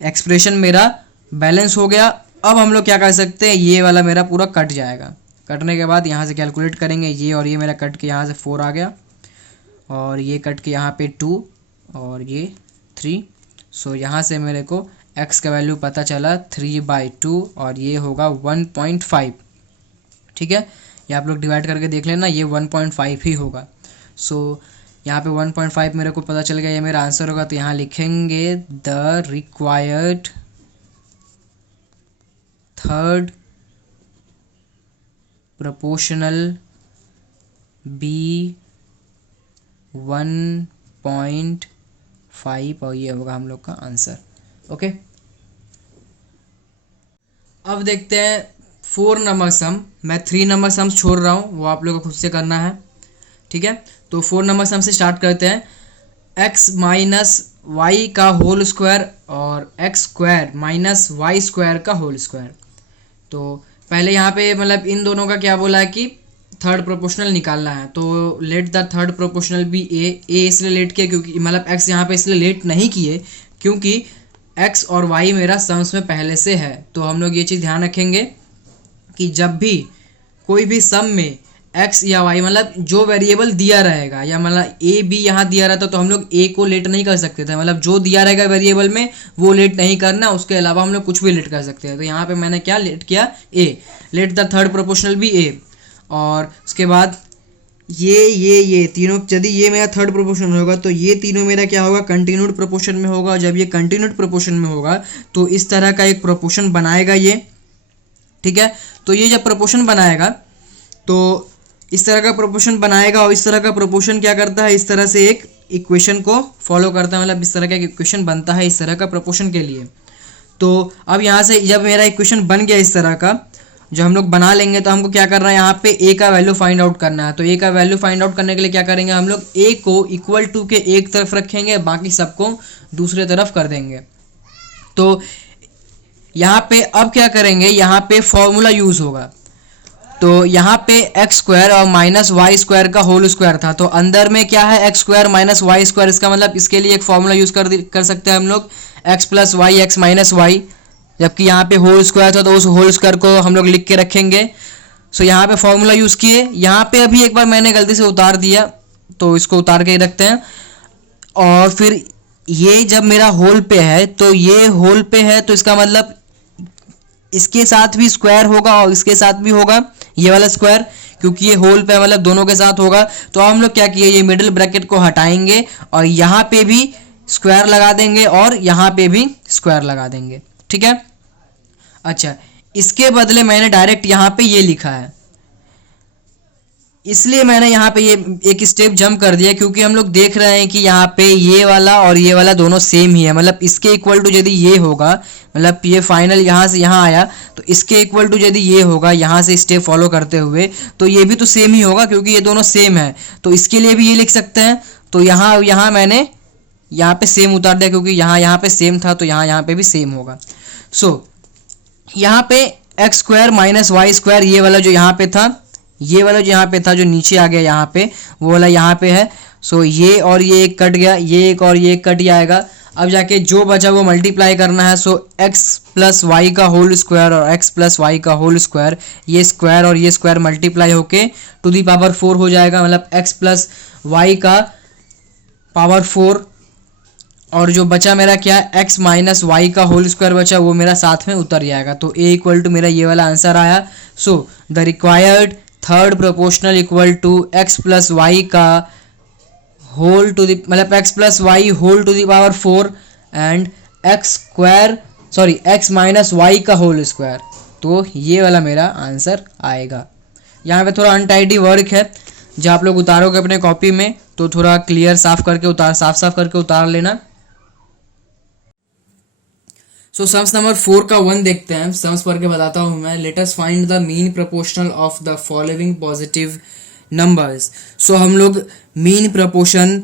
एक्सप्रेशन मेरा बैलेंस हो गया। अब हम लोग क्या कर सकते हैं, ये वाला मेरा पूरा कट जाएगा। कटने के बाद यहाँ से कैलकुलेट करेंगे, ये और ये मेरा कट के यहाँ से 4 आ गया, और ये कट के यहाँ पे 2 और ये 3। सो यहाँ से मेरे को x का वैल्यू पता चला 3/2 और ये होगा 1.5। ठीक है, ये आप लोग डिवाइड करके देख लेना, ये 1.5 ही होगा। सो यहाँ पे 1.5 मेरे को पता चल गया, ये मेरा आंसर होगा। तो यहाँ लिखेंगे the required third proportional be 1.5 और ये होगा हम लोग का आंसर। ओके, अब देखते हैं 4 नंबर सम। मैं 3 नंबर सम छोड़ रहा हूँ, वो आप लोगों को खुद से करना है। ठीक है, तो 4 नंबर सम से स्टार्ट करते हैं। x माइनस वाई का होल स्क्वायर और x square minus Y square का होल स्क्वायर। तो पहले यहाँ पे मतलब इन दोनों का क्या बोला है कि थर्ड प्रोपोर्शनल निकालना है। तो let the third proportional be a इसलिए लेट किया क्योंकि मतलब x यहाँ पे इसलिए लेट नहीं किए क्योंकि x और y मेरा सम्स में पहले से है। तो हम लोग ये चीज़ ध्यान रखेंगे कि जब भी कोई भी सम में x या y मतलब जो वेरिएबल दिया रहेगा या मतलब a b यहाँ दिया रहता तो हम लोग a को लेट नहीं कर सकते थे। मतलब जो दिया रहेगा वेरिएबल में वो लेट नहीं करना, उसके अलावा हम लोग कुछ भी लेट कर सकते हैं। तो यहाँ पे मैंने क्या लेट किया, a, let the third proportional be a। और उसके बाद ये तीनों, यदि ये मेरा थर्ड प्रोपोर्शन होगा तो ये तीनों मेरा क्या होगा, कंटिन्यूड प्रोपोर्शन में होगा। जब ये कंटिन्यूड प्रोपोर्शन में होगा तो इस तरह का एक प्रोपोर्शन बनाएगा ये। ठीक है, तो ये जब प्रोपोर्शन बनाएगा तो इस तरह का प्रोपोर्शन बनाएगा और इस तरह का प्रोपोर्शन क्या करता है, इस तरह से एक इक्वेशन को फॉलो करता है। मतलब इस तरह का एक इक्वेशन बनता है इस तरह का प्रोपोर्शन के लिए। तो अब यहाँ से जब मेरा इक्वेशन बन गया इस तरह का, जो हम लोग बना लेंगे, तो हमको क्या करना है, यहाँ पे a का वैल्यू फाइंड आउट करना है। तो a का वैल्यू फाइंड आउट करने के लिए क्या करेंगे, हम लोग a को इक्वल टू के एक तरफ रखेंगे, बाकी सबको दूसरे तरफ कर देंगे। तो यहाँ पे अब क्या करेंगे, यहाँ पे फॉर्मूला यूज होगा। तो यहाँ पे एक्स स्क्वायर और माइनस वाई स्क्वायर का होल स्क्वायर था, तो अंदर में क्या है, X square minus Y square. इसका मतलब इसके लिए एक फॉर्मूला यूज कर सकते हैं हम लोग, X plus Y X minus Y. जबकि यहाँ पे होल स्क्वायर था तो उस होल स्क्वायर को हम लोग लिख के रखेंगे। सो यहाँ पे फॉर्मूला यूज़ किए। यहाँ पे अभी एक बार मैंने गलती से उतार दिया तो इसको उतार के ही रखते हैं। और फिर ये जब मेरा होल पे है तो ये होल पे है तो इसका मतलब इसके साथ भी स्क्वायर होगा और इसके साथ भी होगा ये वाला स्क्वायर, क्योंकि ये होल पे मतलब दोनों के साथ होगा। तो हम लोग क्या किए, ये मिडिल ब्रैकेट को हटाएंगे और यहाँ पे भी स्क्वायर लगा देंगे और यहाँ पे भी स्क्वायर लगा देंगे। ठीक है, अच्छा, इसके बदले मैंने डायरेक्ट यहाँ पे ये लिखा है, इसलिए मैंने यहाँ पे ये एक स्टेप जंप कर दिया क्योंकि हम लोग देख रहे हैं कि यहाँ पे ये वाला और ये वाला दोनों सेम ही है। मतलब इसके इक्वल टू यदि ये होगा, मतलब ये फाइनल यहाँ से यहाँ आया तो इसके इक्वल टू यदि ये होगा यहाँ से स्टेप फॉलो करते हुए, तो ये भी तो सेम ही होगा क्योंकि ये दोनों सेम है। तो इसके लिए भी ये लिख सकते हैं। तो यहाँ मैंने यहाँ पे सेम उतार दिया क्योंकि यहाँ पे सेम था तो यहाँ पे भी सेम होगा। सो यहाँ पे X square minus Y square, ये वाला जो यहाँ पे था, ये वाला जो यहाँ पे था जो नीचे आ गया यहाँ पे, वो वाला यहाँ पे है। सो ये और ये एक कट गया, ये एक और ये एक कट जाएगा। अब जाके जो बचा वो मल्टीप्लाई करना है। सो एक्स प्लस वाई का होल स्क्वायर और एक्स प्लस वाई का होल स्क्वायर, ये स्क्वायर और ये स्क्वायर मल्टीप्लाई होके टू दी पावर 4 हो जाएगा। मतलब एक्स प्लस वाई का पावर 4 और जो बचा मेरा क्या है, x माइनस वाई का होल स्क्वायर बचा, वो मेरा साथ में उतर जाएगा। तो a इक्वल टू मेरा ये वाला आंसर आया। So the required third proportional equal to x plus Y का होल टू द मतलब x plus Y whole to the power 4 and x minus Y का होल स्क्वायर। तो ये वाला मेरा आंसर आएगा। यहाँ पे थोड़ा अनटाइडी वर्क है, जब आप लोग उतारोगे अपने कॉपी में तो थोड़ा क्लियर साफ करके उतार लेना। सो सम्स नंबर 4 का 1 देखते हैं। सम्स पढ़ के बताता हूँ मैं। Let us find the mean proportional of the following positive numbers. So हम लोग मीन प्रोपोर्शन,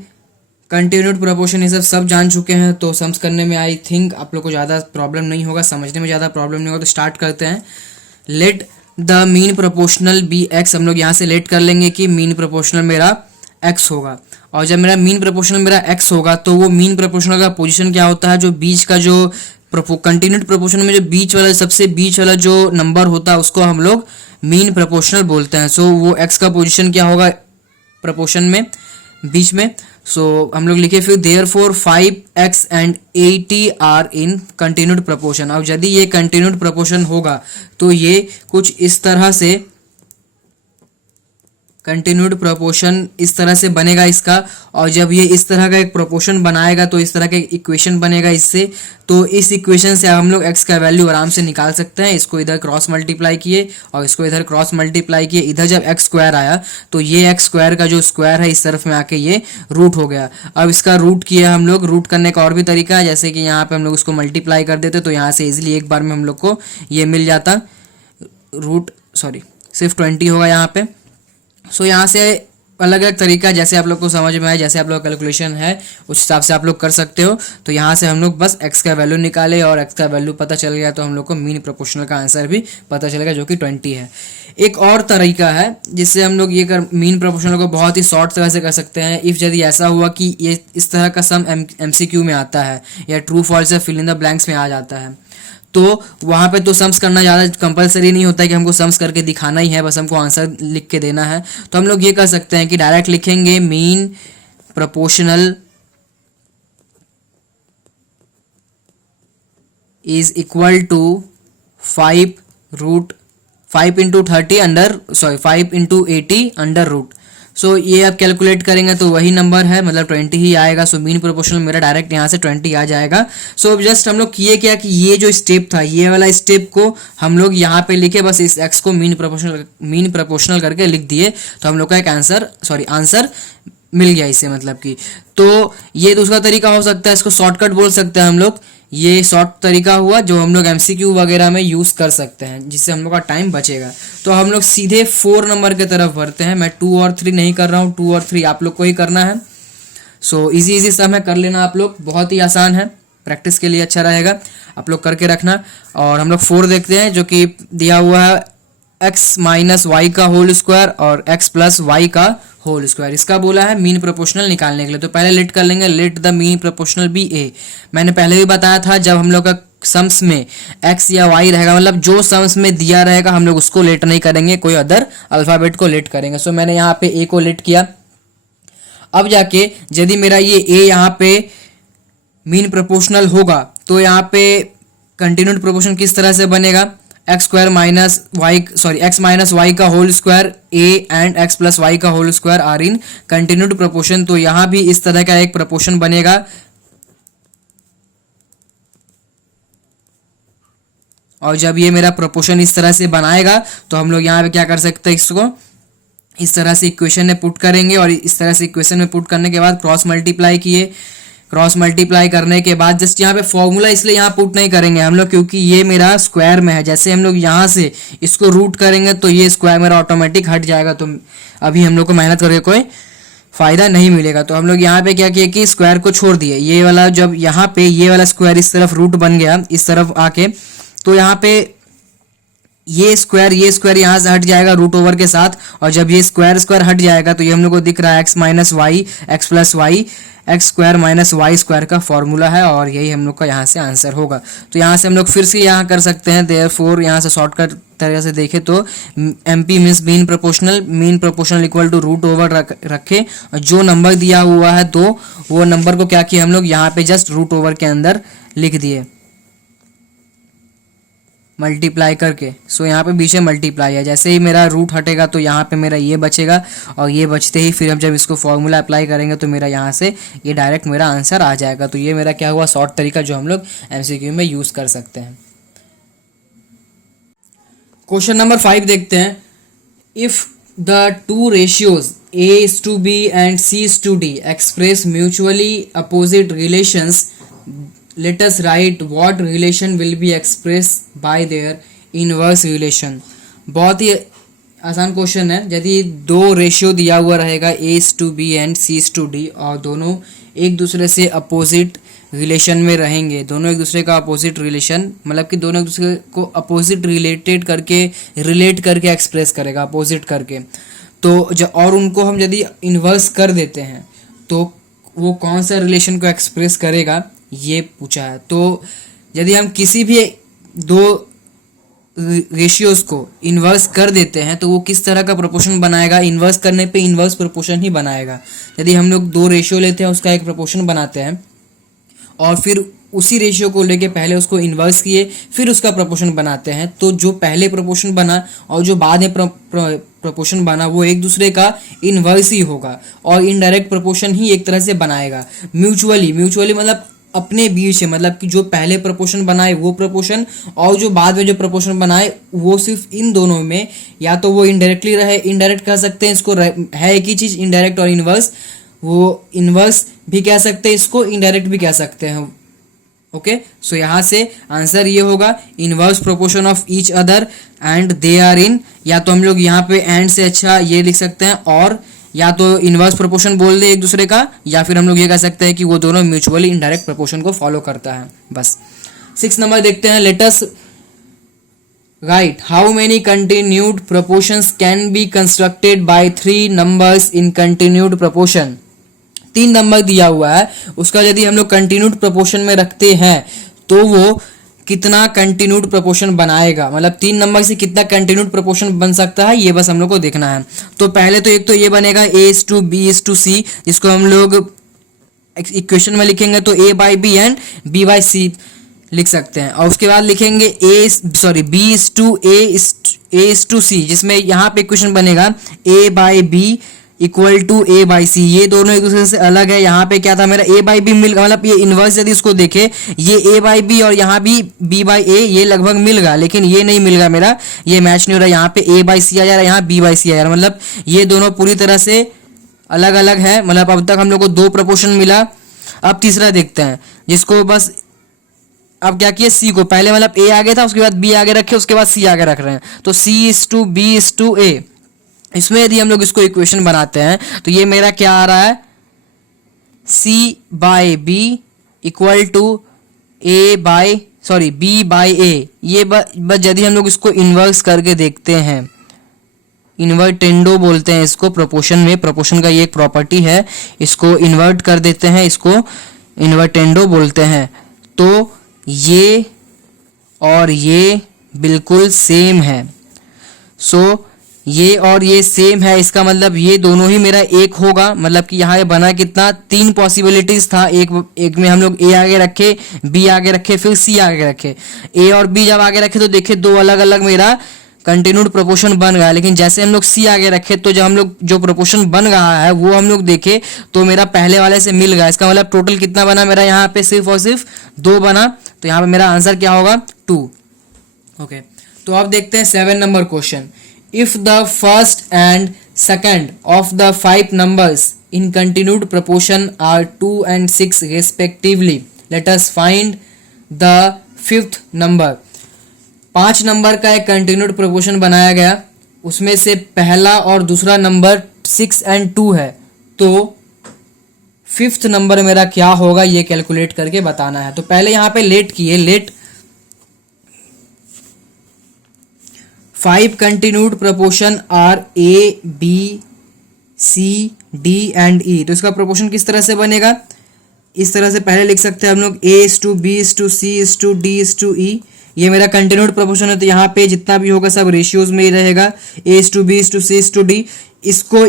कंटिन्यूड प्रोपोर्शन, ये सब जान चुके हैं। तो सम्स करने में आई थिंक आप लोग को ज़्यादा प्रॉब्लम नहीं होगा, समझने में ज़्यादा प्रॉब्लम नहीं होगा। तो स्टार्ट करते हैं। Let the mean proportional be X, हम लोग यहाँ से लेट कर लेंगे कि मीन प्रोपोर्शनल मेरा एक्स होगा। और जब मेरा मीन प्रोपोर्शनल मेरा एक्स होगा तो वो मीन प्रोपोर्शनल का पोजीशन क्या होता है, जो बीच का जो कंटिन्यूड प्रोपोर्शन में जो बीच वाला सबसे बीच वाला जो नंबर होता है उसको हम लोग मीन प्रोपोर्शनल बोलते हैं। सो वो एक्स का पोजीशन क्या होगा प्रोपोर्शन में, बीच में। सो हम लोग लिखे फिर therefore 5x and 80 are in continued proportion. अब यदि ये कंटिन्यूड प्रपोर्शन होगा तो ये कुछ इस तरह से कंटिन्यूड प्रोपोर्शन इस तरह से बनेगा इसका। और जब ये इस तरह का एक प्रोपोर्शन बनाएगा तो इस तरह का इक्वेशन बनेगा इससे। तो इस इक्वेशन से हम लोग x का वैल्यू आराम से निकाल सकते हैं। इसको इधर क्रॉस मल्टीप्लाई किए और इसको इधर क्रॉस मल्टीप्लाई किए, इधर जब x स्क्वायर आया तो ये x स्क्वायर का जो स्क्वायर है इस तरफ में आके ये रूट हो गया। अब इसका रूट किया हम लोग। रूट करने का और भी तरीका है, जैसे कि यहाँ पे हम लोग इसको मल्टीप्लाई कर देते तो यहाँ से इजिली एक बार में हम लोग को ये मिल जाता। सिर्फ 20 होगा यहाँ पे। सो यहाँ से अलग अलग तरीका जैसे आप लोग को समझ में आए, जैसे आप लोग कैलकुलेशन है उस हिसाब से आप लोग कर सकते हो। तो यहाँ से हम लोग बस x का वैल्यू निकाले और x का वैल्यू पता चल गया तो हम लोग को मीन प्रोपोर्शनल का आंसर भी पता चलेगा जो कि 20 है। एक और तरीका है जिससे हम लोग ये मीन प्रोपोर्शनल को बहुत ही शॉर्ट तरह से कर सकते हैं। इफ़ यदि ऐसा हुआ कि ये इस तरह का सम MCQ में आता है या ट्रू फॉल्स या फिल इन द ब्लैंक्स में आ जाता है, तो वहाँ पे तो सम्स करना ज़्यादा कंपलसरी नहीं होता है कि हमको सम्स करके दिखाना ही है, बस हमको आंसर लिख के देना है। तो हम लोग ये कर सकते हैं कि डायरेक्ट लिखेंगे mean proportional is equal to 5 into 80 under root. So ये आप कैलकुलेट करेंगे तो वही नंबर है, मतलब 20 ही आएगा। सो मीन प्रोपोर्शनल मेरा डायरेक्ट यहाँ से 20 आ जाएगा। सो अब जस्ट हम लोग किए क्या कि ये जो स्टेप था ये वाला स्टेप को हम लोग यहाँ पे लिखे, बस इस x को मीन प्रोपोर्शनल करके लिख दिए तो हम लोग का एक आंसर मिल गया इससे, मतलब कि। तो ये दूसरा तरीका हो सकता है, इसको शॉर्टकट बोल सकते हैं हम लोग। ये शॉर्ट तरीका हुआ जो हम लोग MCQ वगैरह में यूज़ कर सकते हैं, जिससे हम लोग का टाइम बचेगा। तो हम लोग सीधे 4 नंबर की तरफ बढ़ते हैं। मैं 2 और 3 नहीं कर रहा हूँ, 2 और 3 आप लोग को ही करना है। सो इजी सम है, कर लेना आप लोग, बहुत ही आसान है, प्रैक्टिस के लिए अच्छा रहेगा, आप लोग करके रखना। और हम लोग 4 देखते हैं जो कि दिया हुआ है x माइनस वाई का होल स्क्वायर और x प्लस वाई का होल स्क्वायर। इसका बोला है मीन प्रोपोर्शनल निकालने के लिए। तो पहले लेट कर लेंगे, let the mean proportional be a. मैंने पहले भी बताया था जब हम लोग का सम्स में x या y रहेगा, मतलब जो सम्स में दिया रहेगा हम लोग उसको लेट नहीं करेंगे, कोई अदर अल्फाबेट को लेट करेंगे। सो मैंने यहाँ पे a को लेट किया। अब जाके यदि मेरा ये a यहाँ पे मीन प्रोपोर्शनल होगा तो यहाँ पे कंटिन्यूड प्रोपोर्शन किस तरह से बनेगा, x माइनस वाई का whole square a and x plus Y का whole square are in continued proportion. तो यहाँ भी इस तरह का एक प्रोपोर्शन बनेगा। और जब ये मेरा प्रोपोर्शन इस तरह से बनाएगा तो हम लोग यहाँ पे क्या कर सकते हैं, इसको इस तरह से इक्वेशन में पुट करेंगे। और इस तरह से इक्वेशन में पुट करने के बाद क्रॉस मल्टीप्लाई किए। क्रॉस मल्टीप्लाई करने के बाद जस्ट यहाँ पे फॉर्मूला इसलिए यहाँ पुट नहीं करेंगे हम लोग क्योंकि ये मेरा स्क्वायर में है। जैसे हम लोग यहाँ से इसको रूट करेंगे तो ये स्क्वायर मेरा ऑटोमेटिक हट जाएगा, तो अभी हम लोग को मेहनत करके कोई फायदा नहीं मिलेगा। तो हम लोग यहाँ पे क्या किया कि स्क्वायर को छोड़ दिए। ये वाला जब यहाँ पे ये वाला स्क्वायर इस तरफ रूट बन गया इस तरफ आके, तो यहाँ पे ये स्क्वायर यहाँ से हट जाएगा रूट ओवर के साथ। और जब ये स्क्वायर हट जाएगा तो ये हम लोग को दिख रहा है x minus Y X plus Y X square minus Y square का फॉर्मूला है। और यही हम लोग का यहाँ से आंसर होगा। तो यहाँ से हम लोग फिर से यहाँ कर सकते हैं, देयरफॉर यहाँ से शॉर्टकट तरह से देखें तो MP means mean proportional equal to root over रखे। जो नंबर दिया हुआ है तो वो नंबर को क्या किया हम लोग यहाँ पे जस्ट रूट ओवर के अंदर लिख दिए मल्टीप्लाई करके। सो यहाँ पे बीच में मल्टीप्लाई है, जैसे ही मेरा रूट हटेगा तो यहाँ पे मेरा ये बचेगा और ये बचते ही फिर हम जब इसको फॉर्मूला अप्लाई करेंगे तो मेरा यहाँ से ये डायरेक्ट मेरा आंसर आ जाएगा। तो ये मेरा क्या हुआ शॉर्ट तरीका जो हम लोग MCQ में यूज़ कर सकते हैं। क्वेश्चन नंबर 5 देखते हैं। If the two ratios A:B and C:D express mutually opposite relations, let us write what relation will be expressed by their inverse relation। बहुत ही आसान क्वेश्चन है। यदि दो रेशियो दिया हुआ रहेगा A:B एंड C:D और दोनों एक दूसरे से अपोजिट रिलेशन में रहेंगे, दोनों एक दूसरे का अपोजिट रिलेशन मतलब कि दोनों एक दूसरे को अपोजिट रिलेट करके एक्सप्रेस करेगा, अपोजिट करके। तो और उनको हम यदि इन्वर्स कर देते हैं तो वो कौन सा रिलेशन को एक्सप्रेस करेगा ये पूछा है। तो यदि हम किसी भी दो रेशियोज को इन्वर्स कर देते हैं तो वो किस तरह का प्रोपोर्शन बनाएगा, इन्वर्स करने पे इन्वर्स प्रोपोर्शन ही बनाएगा। यदि हम लोग दो रेशियो लेते हैं उसका एक प्रोपोर्शन बनाते हैं और फिर उसी रेशियो को लेके पहले उसको इन्वर्स किए फिर उसका प्रोपोर्शन बनाते हैं, तो जो पहले प्रोपोर्शन बना और जो बाद में प्रोपोर्शन बना वो एक दूसरे का इन्वर्स ही होगा और इनडायरेक्ट प्रोपोर्शन ही एक तरह से बनाएगा। म्यूचुअली मतलब अपने बीच है, मतलब कि जो पहले प्रोपोर्शन बनाए वो प्रोपोर्शन और जो बाद में जो प्रोपोर्शन बनाए वो सिर्फ इन दोनों में या तो वो इनडायरेक्टली रहे, इनडायरेक्ट कह सकते हैं इसको, है एक ही चीज इनडायरेक्ट और इनवर्स, वो इनवर्स भी कह सकते हैं इसको, इनडायरेक्ट भी कह सकते हैं। ओके, सो यहाँ से आंसर ये होगा inverse proportion of each other and they are in, या तो हम लोग यहाँ पे एंड से अच्छा ये लिख सकते हैं, और या तो इनवर्स प्रोपोर्शन बोल दे एक दूसरे का, या फिर हम लोग ये कह सकते हैं कि वो दोनों म्यूचुअली इनडायरेक्ट प्रोपोर्शन को फॉलो करता है। बस 6 नंबर देखते हैं। Let us right how many continued proportions can be constructed by 3 numbers in continued proportion. 3 number दिया हुआ है, उसका यदि हम लोग कंटिन्यूड प्रोपोर्शन में रखते हैं तो वो कितना कंटिन्यूड प्रोपोर्शन बनाएगा, मतलब 3 नंबर से कितना कंटिन्यूड प्रोपोर्शन बन सकता है, ये बस हम लोग को देखना है। तो पहले तो एक तो ये बनेगा A:B:C, जिसको हम लोग इक्वेशन में लिखेंगे तो A/B एंड B/C लिख सकते हैं, और उसके बाद लिखेंगे B:A:C, जिसमें यहाँ पे इक्वेशन बनेगा A/B = A/C। ये दोनों एक दूसरे से अलग है। यहाँ पे क्या था मेरा A/B मिल गया, मतलब ये इनवर्स यदि इसको देखे ये A/B और यहाँ भी B/A ये लगभग मिल गया, लेकिन ये नहीं मिल गया मेरा, ये मैच नहीं हो रहा। यहाँ पे A/C आ जा रहा है, यहाँ B/C आ जा रहा है, मतलब ये दोनों पूरी तरह से अलग अलग है। मतलब अब तक हम लोग को 2 प्रोपोर्शन मिला। अब तीसरा देखते हैं जिसको बस अब क्या किया, C को पहले मतलब A आगे था, उसके बाद B आगे रखे, उसके बाद C आगे रख रहे हैं, तो C:B:A। इसमें यदि हम लोग इसको इक्वेशन बनाते हैं तो ये मेरा क्या आ रहा है, C/B = B/A। ये बस यदि हम लोग इसको इन्वर्स करके देखते हैं, इन्वर्टेंडो बोलते हैं इसको प्रोपोर्शन में, प्रोपोर्शन का ये एक प्रॉपर्टी है, इसको इन्वर्ट कर देते हैं, इसको इन्वर्टेंडो बोलते हैं। तो ये और ये बिल्कुल सेम है, सो ये और ये सेम है, इसका मतलब ये दोनों ही मेरा एक होगा। मतलब कि यहाँ बना कितना, 3 पॉसिबिलिटीज था, एक में हम लोग A आगे रखे, B आगे रखे, फिर C आगे रखे। A और B जब आगे रखे तो देखे 2 अलग अलग मेरा कंटिन्यूड प्रोपोर्शन बन गया, लेकिन जैसे हम लोग C आगे रखे तो जब हम लोग जो प्रोपोर्शन बन रहा है वो हम लोग देखे तो मेरा पहले वाले से मिल गया। इसका मतलब टोटल कितना बना मेरा, यहाँ पे सिर्फ और सिर्फ 2 बना, तो यहाँ पे मेरा आंसर क्या होगा 2। ओके, तो अब देखते हैं 7 number question. If the first and second of the 5 numbers in continued proportion are 2 and 6 respectively, let us find the 5th number। 5 number का एक कंटिन्यूड प्रोपोर्शन बनाया गया, उसमें से पहला और दूसरा नंबर 6 and 2 है, तो 5th नंबर मेरा क्या होगा ये कैलकुलेट करके बताना है। तो पहले यहाँ पे लेट किए, late 5 continued proportion are A/B/C/D and E। तो इसका प्रोपोर्शन किस तरह से बनेगा, इस तरह से पहले लिख सकते हैं हम लोग A:B:C:D:E। ये मेरा कंटिन्यूड प्रोपोर्शन है, तो यहाँ पे जितना भी होगा सब रेशियोज में ही रहेगा, A:B:C:D। इसको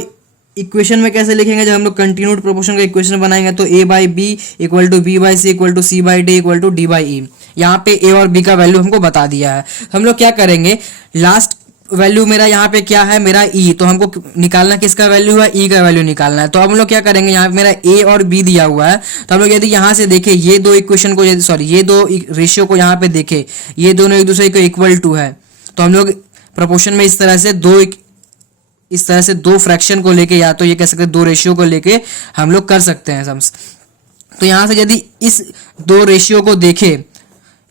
इक्वेशन में कैसे लिखेंगे, जब हम लोग कंटिन्यूड प्रोपोर्शन का इक्वेशन बनाएंगे तो A/B = B/C = C/D = D/E। यहाँ पे A और B का वैल्यू हमको बता दिया है। हम लोग क्या करेंगे, लास्ट वैल्यू मेरा यहाँ पे क्या है मेरा E, तो हमको निकालना किसका वैल्यू है, E का वैल्यू निकालना है। तो अब हम लोग क्या करेंगे, यहाँ पे मेरा A और B दिया हुआ है, तो हम लोग यदि यहाँ से देखें ये 2 इक्वेशन को, ये 2 रेशियो को यहाँ पे देखें, ये दोनों एक दूसरे को इक्वल टू है, तो हम लोग प्रोपोर्शन में इस तरह से 2 फ्रैक्शन को लेके, या तो ये कह सकते हैं 2 रेशियो को लेके हम लोग कर सकते हैं सम्स। तो यहाँ से यदि इस 2 रेशियो को देखे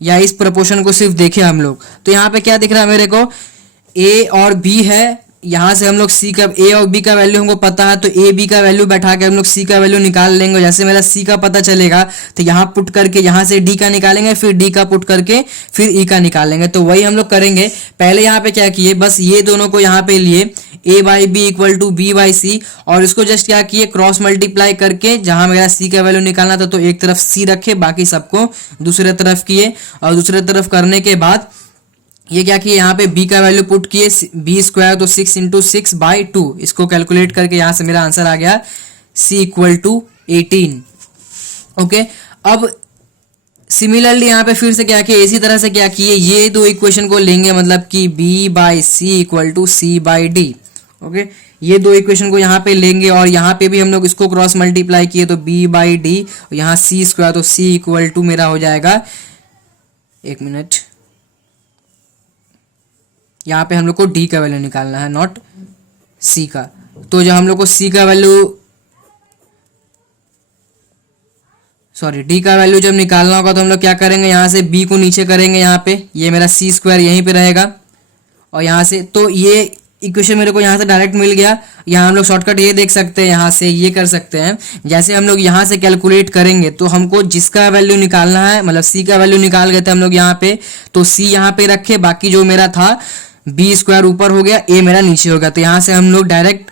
या इस प्रोपोर्शन को सिर्फ देखे हम लोग, तो यहाँ पे क्या दिख रहा है मेरे को, A और B है, यहाँ से हम लोग C का, A और B का वैल्यू हमको पता है, तो A B का वैल्यू बैठा के हम लोग C का वैल्यू निकाल लेंगे। जैसे मेरा C का पता चलेगा तो यहाँ पुट करके यहाँ से D का निकालेंगे, फिर D का पुट करके फिर E का निकालेंगे। तो वही हम लोग करेंगे। पहले यहाँ पे क्या किए, बस ये दोनों को यहाँ पे लिए A/B = B/C, और इसको जस्ट क्या किए, क्रॉस मल्टीप्लाई करके जहाँ मेरा C का वैल्यू निकालना था तो एक तरफ C रखे, बाकी सबको दूसरे तरफ किए, और दूसरे तरफ करने के बाद ये क्या किए, यहाँ पे b का वैल्यू पुट किए, b स्क्वायर तो 6 इंटू 6/2, इसको कैलकुलेट करके यहाँ से मेरा आंसर आ गया c इक्वल टू 18। ओके, अब सिमिलरली यहाँ पे फिर से क्या किए, इसी तरह से क्या किए, ये दो इक्वेशन को लेंगे, मतलब कि b/c equal to c/d। Okay, ये दो इक्वेशन को यहाँ पे लेंगे और यहाँ पे भी हम लोग इसको क्रॉस मल्टीप्लाई किए तो b/d, यहाँ c स्क्वायर तो c इक्वल टू मेरा हो जाएगा, एक मिनट, यहाँ पे हम लोग को d का वैल्यू निकालना है, नॉट c का। तो जब हम लोग को c का वैल्यू, सॉरी d का वैल्यू जब निकालना होगा तो हम लोग क्या करेंगे, यहाँ से b को नीचे करेंगे, यहाँ पे ये मेरा c स्क्वायर यहीं पे रहेगा और यहाँ से, तो ये इक्वेशन मेरे को यहाँ से डायरेक्ट मिल गया। यहाँ हम लोग शॉर्टकट ये देख सकते हैं, यहाँ से ये कर सकते हैं, जैसे हम लोग यहाँ से कैलकुलेट करेंगे तो हमको जिसका वैल्यू निकालना है, मतलब c का वैल्यू निकाल गए थे हम लोग यहाँ पे, तो c यहाँ पे रखे, बाकी जो मेरा था b स्क्वायर ऊपर हो गया, a मेरा नीचे हो गया। तो यहाँ से हम लोग डायरेक्ट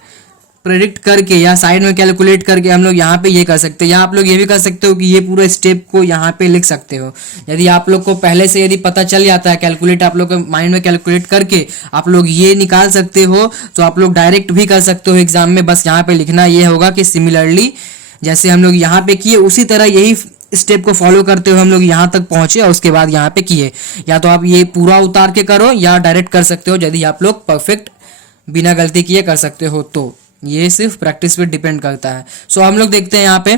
प्रेडिक्ट करके या साइड में कैलकुलेट करके हम लोग यहाँ पे ये कर सकते हैं। या आप लोग ये भी कर सकते हो कि ये पूरे स्टेप को यहाँ पे लिख सकते हो। यदि आप लोग को पहले से यदि पता चल जाता है कैलकुलेट, आप लोग के माइंड में कैलकुलेट करके आप लोग ये निकाल सकते हो, तो आप लोग डायरेक्ट भी कर सकते हो एग्जाम में। बस यहाँ पे लिखना ये होगा कि सिमिलरली जैसे हम लोग यहाँ पे किए उसी तरह यही स्टेप को फॉलो करते हुए हम लोग यहाँ तक पहुंचे और उसके बाद यहाँ पे किए। या तो आप ये पूरा उतार के करो या डायरेक्ट कर सकते हो, यदि आप लोग परफेक्ट बिना गलती किए कर सकते हो तो। ये सिर्फ प्रैक्टिस पे डिपेंड करता है। सो हम लोग देखते हैं यहाँ पे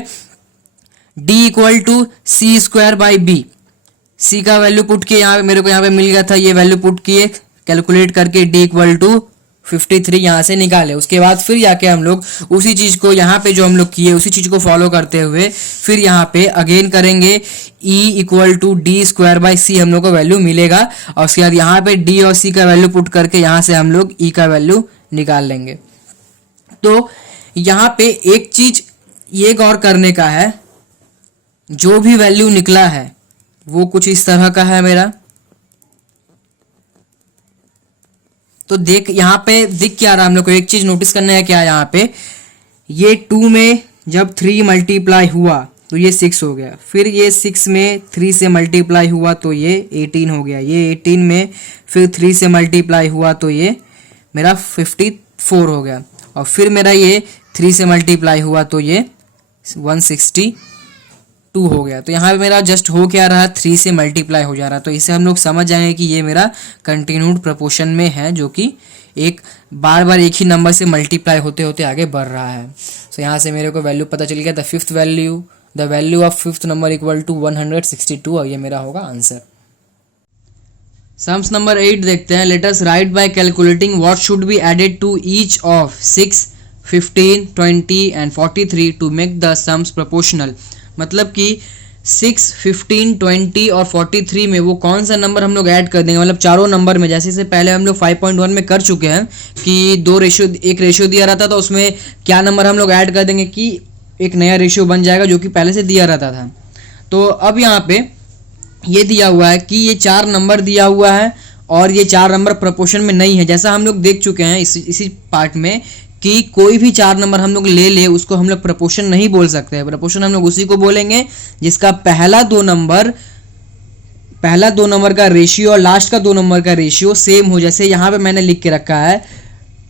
d equal to C square by B, c का वैल्यू पुट किए, यहाँ पे मेरे को यहाँ पे मिल गया था, ये वैल्यू पुट किए कैलकुलेट करके d इक्वल टू 53 यहाँ से निकाले। उसके बाद फिर जाके हम लोग उसी चीज को यहाँ पे जो हम लोग किए उसी चीज को फॉलो करते हुए फिर यहाँ पे अगेन करेंगे, e equal to D square by C हम लोग को वैल्यू मिलेगा और उसके बाद यहाँ पे d और c का वैल्यू पुट करके यहाँ से हम लोग e का वैल्यू निकाल लेंगे। तो यहाँ पे एक चीज ये गौर करने का है, जो भी वैल्यू निकला है वो कुछ इस तरह का है मेरा। तो देख यहाँ पे दिख क्या रहा है हम लोग को, एक चीज नोटिस करना है क्या, यहाँ पे ये 2 में जब 3 मल्टीप्लाई हुआ तो ये 6 हो गया, फिर ये 6 में 3 से मल्टीप्लाई हुआ तो ये 18 हो गया, ये 18 में फिर 3 से मल्टीप्लाई हुआ तो ये मेरा 54 हो गया, और फिर मेरा ये 3 से मल्टीप्लाई हुआ तो ये 162 हो गया। तो यहाँ पे मेरा जस्ट हो क्या रहा, 3 से मल्टीप्लाई हो जा रहा। तो इसे हम लोग समझ जाएंगे कि ये मेरा कंटिन्यूड प्रोपोर्शन में है, जो कि एक बार बार एक ही नंबर से मल्टीप्लाई होते होते आगे बढ़ रहा है। तो यहाँ से मेरे को वैल्यू पता चल गया, the value of fifth number equal to 162, और ये मेरा होगा आंसर। सम्स नंबर 8 देखते हैं। Let us write by calculating what should be added to each of 6, 15, 20 and 43 to make the sums proportional. मतलब कि 6, 15, 20 और 43 में वो कौन सा नंबर हम लोग ऐड कर देंगे, मतलब चारों नंबर में। जैसे से पहले हम लोग 5.1 में कर चुके हैं कि एक रेशियो दिया रहता था, उसमें क्या नंबर हम लोग ऐड कर देंगे कि एक नया रेशियो बन जाएगा जो कि पहले से दिया रहता था। तो अब यहाँ पे ये दिया हुआ है कि ये 4 नंबर दिया हुआ है और ये 4 नंबर प्रोपोर्शन में नहीं है। जैसा हम लोग देख चुके हैं इसी पार्ट में कि कोई भी 4 नंबर हम लोग ले उसको हम लोग प्रोपोर्शन नहीं बोल सकते हैं। प्रोपोर्शन हम लोग उसी को बोलेंगे जिसका पहला दो नंबर का रेशियो और लास्ट का 2 नंबर का रेशियो सेम हो। जैसे यहाँ पे मैंने लिख के रखा है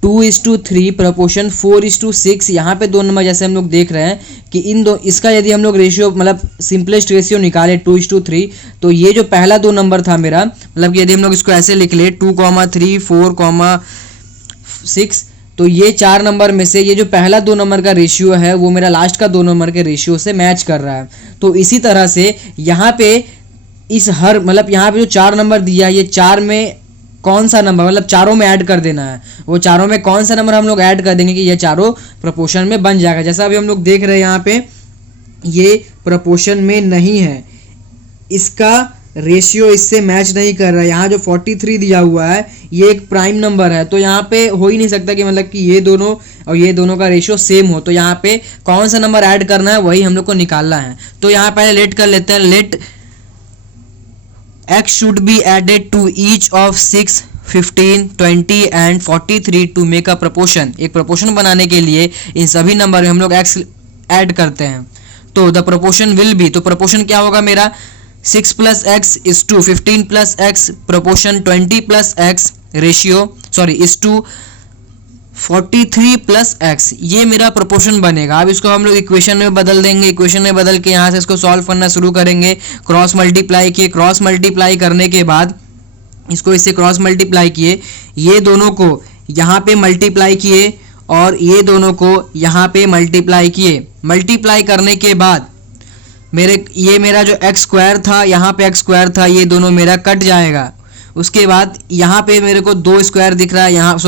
2:3 प्रोपोर्शन 4:6। यहाँ पे 2 नंबर जैसे हम लोग देख रहे हैं कि इसका यदि हम लोग रेशियो मतलब सिंपलेस्ट रेशियो निकाले 2:3, तो ये जो पहला 2 नंबर था मेरा, मतलब यदि हम लोग इसको ऐसे लिख ले 2,3, 4,6, तो ये 4 नंबर में से ये जो पहला 2 नंबर का रेशियो है वो मेरा लास्ट का 2 नंबर के रेशियो से मैच कर रहा है। तो इसी तरह से यहाँ पे मतलब यहाँ पे जो 4 नंबर दिया है, ये 4 में कौन सा नंबर, मतलब चारों में ऐड कर देना है, वो चारों में कौन सा नंबर हम लोग ऐड कर देंगे कि ये चारों प्रोपोर्शन में बन जाएगा। जैसा अभी हम लोग देख रहे हैं यहाँ पे ये प्रोपोर्शन में नहीं है, इसका रेशियो इससे मैच नहीं कर रहा है। यहाँ जो 43 दिया हुआ है ये एक प्राइम नंबर है, तो यहाँ पे हो ही नहीं सकता कि मतलब कि ये दोनों और ये दोनों का रेशियो सेम हो। तो यहाँ पे कौन सा नंबर ऐड करना है वही हम लोग को निकालना है। तो यहाँ पहले लेट कर लेते हैं। Let x should be added to each of 6, 15, 20 and 43 to make a proportion। एक प्रोपोर्शन बनाने के लिए इन सभी नंबर में हम लोग x ऐड करते हैं। तो द प्रोपोर्शन विल बी, तो प्रोपोर्शन क्या होगा मेरा 6 plus X is to 15 plus X proportion 20 plus X ratio is to 43 plus X, ये मेरा प्रोपोर्शन बनेगा। अब इसको हम लोग इक्वेशन में बदल देंगे, इक्वेशन में बदल के यहाँ से इसको सॉल्व करना शुरू करेंगे। क्रॉस मल्टीप्लाई किए, क्रॉस मल्टीप्लाई करने के बाद इसको इससे क्रॉस मल्टीप्लाई किए, ये दोनों को यहाँ पे मल्टीप्लाई किए और ये दोनों को यहाँ पे मल्टीप्लाई किए। मल्टीप्लाई करने के बाद ये मेरा जो एक्स स्क्वायर था, यहाँ पे एक्स स्क्वायर था, ये दोनों मेरा कट जाएगा। उसके बाद यहाँ पे मेरे को 2 स्क्वायर दिख रहा है, यहाँ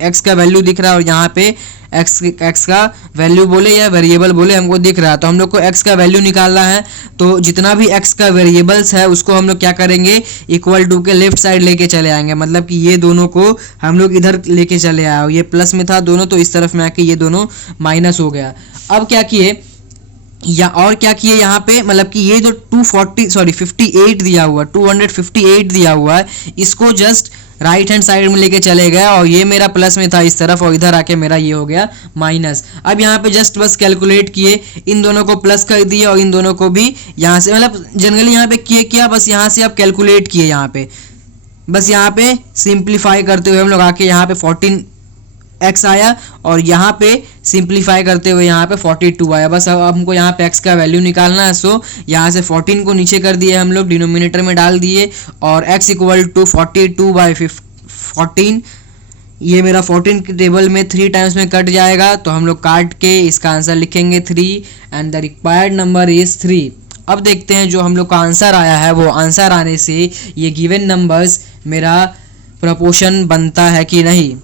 एक्स का वैल्यू दिख रहा है और यहाँ पे एक्स का वैल्यू बोले या वेरिएबल बोले हमको दिख रहा है। तो हम लोग को एक्स का वैल्यू निकालना है, तो जितना भी एक्स का वेरिएबल्स है उसको हम लोग क्या करेंगे, इक्वल टू के लेफ्ट साइड लेके चले आएंगे। मतलब कि ये दोनों को हम लोग इधर लेके चले आए, ये प्लस में था दोनों, तो इस तरफ में आके ये दोनों माइनस हो गया। अब क्या किए और क्या किए यहाँ पे, मतलब कि ये जो 58 दिया हुआ 258 दिया हुआ है, इसको जस्ट राइट हैंड साइड में लेके चले गए और ये मेरा प्लस में था इस तरफ और इधर आके मेरा ये हो गया माइनस। अब यहाँ पे जस्ट बस कैलकुलेट किए, इन दोनों को प्लस कर दिए और इन दोनों को भी यहाँ से, मतलब जनरली यहाँ पे किए क्या, बस यहाँ से आप कैलकुलेट किए, यहाँ पे बस यहाँ पे सिंप्लीफाई करते हुए हम लोग आके यहाँ पे 14 एक्स आया और यहाँ पे सिंप्लीफाई करते हुए यहाँ पे 42 आया। बस अब हमको यहाँ पे एक्स का वैल्यू निकालना है। सो यहाँ से 14 को नीचे कर दिए हम लोग, डिनोमिनेटर में डाल दिए और x इक्वल टू 42/14, ये मेरा 14 के टेबल में 3 टाइम्स में कट जाएगा, तो हम लोग काट के इसका आंसर लिखेंगे 3 and the required number is 3। अब देखते हैं जो हम लोग का आंसर आया है, वो आंसर आने से ये गिवन नंबर्स मेरा प्रोपोर्शन बनता है कि नहीं।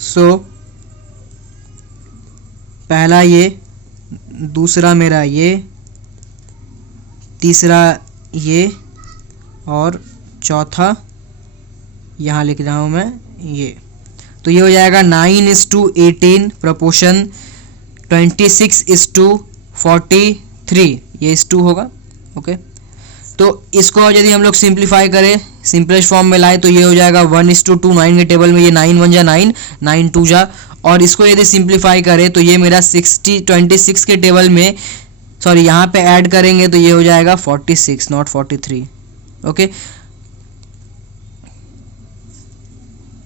सो पहला ये, दूसरा मेरा ये, तीसरा ये और चौथा यहाँ लिख रहा हूँ मैं ये। तो ये हो जाएगा 9:18 प्रोपोर्शन 26:43, ये 2 होगा। ओके, तो इसको यदि हम लोग सिंप्लीफाई करें, सिंपलेस्ट फॉर्म में लाए, तो ये हो जाएगा 1:2। 9 के टेबल में ये 9 1 जा 9, 9 2 जा, और इसको यदि सिंप्लीफाई करें तो ये मेरा 26 के टेबल में, यहाँ पे ऐड करेंगे तो ये हो जाएगा 46 नॉट 43। ओके,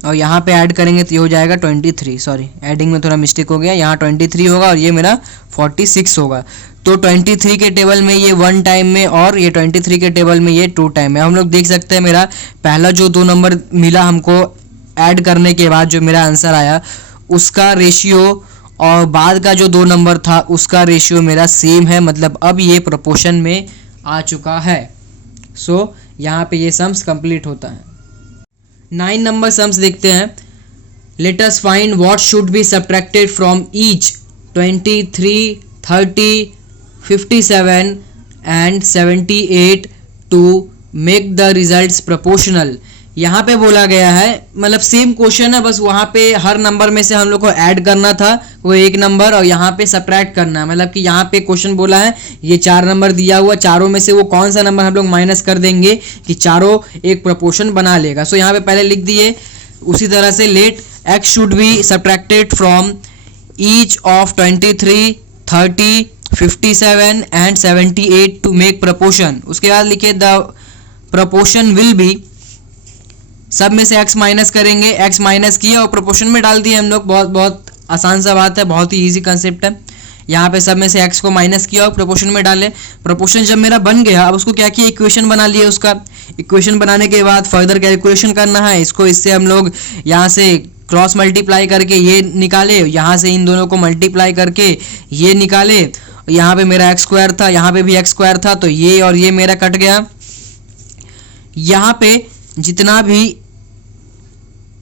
और यहाँ पे ऐड करेंगे तो ये हो जाएगा 23। एडिंग में थोड़ा मिस्टेक हो गया, यहाँ 23 होगा और ये मेरा 46 होगा। तो 23 के टेबल में ये 1 टाइम में और ये 23 के टेबल में ये 2 टाइम में। हम लोग देख सकते हैं मेरा पहला जो 2 नंबर मिला हमको ऐड करने के बाद जो मेरा आंसर आया उसका रेशियो और बाद का जो 2 नंबर था उसका रेशियो मेरा सेम है, मतलब अब ये प्रोपोर्शन में आ चुका है। सो यहाँ पे ये सम्स कंप्लीट होता है। 9 नंबर सम्स देखते हैं। Let us find what should be subtracted from each 23, 30, 57 and 78 to make the results proportional. यहाँ पे बोला गया है, मतलब सेम क्वेश्चन है, बस वहाँ पे हर नंबर में से हम लोग को ऐड करना था वो एक नंबर और यहाँ पे सब्ट्रैक्ट करना है। मतलब कि यहाँ पे क्वेश्चन बोला है ये 4 नंबर दिया हुआ, चारों में से वो कौन सा नंबर हम लोग माइनस कर देंगे कि चारों एक प्रोपोर्शन बना लेगा। सो यहाँ पे पहले लिख दिए, उसी तरह से let X should be subtracted from each of 23, 30, 57 and 78 to make proportion. उसके बाद लिखे द प्रोपोर्शन विल बी, सब में से x माइनस करेंगे, x माइनस किया और प्रोपोर्शन में डाल दिए हम लोग। बहुत आसान सा बात है, बहुत ही इजी कंसेप्ट है। यहाँ पे सब में से x को माइनस किया और प्रोपोर्शन में डाले। प्रोपोर्शन जब मेरा बन गया, अब उसको क्या किया, इक्वेशन बना लिया। उसका इक्वेशन बनाने के बाद फर्दर कैलकुलेशन करना है इसको। इससे हम लोग यहाँ से क्रॉस मल्टीप्लाई करके ये निकाले, यहाँ से इन दोनों को मल्टीप्लाई करके ये निकाले। यहाँ पे मेरा एक्स स्क्वायर था, यहाँ पे भी एक्स स्क्वायर था, तो ये और ये मेरा कट गया। यहाँ पे जितना भी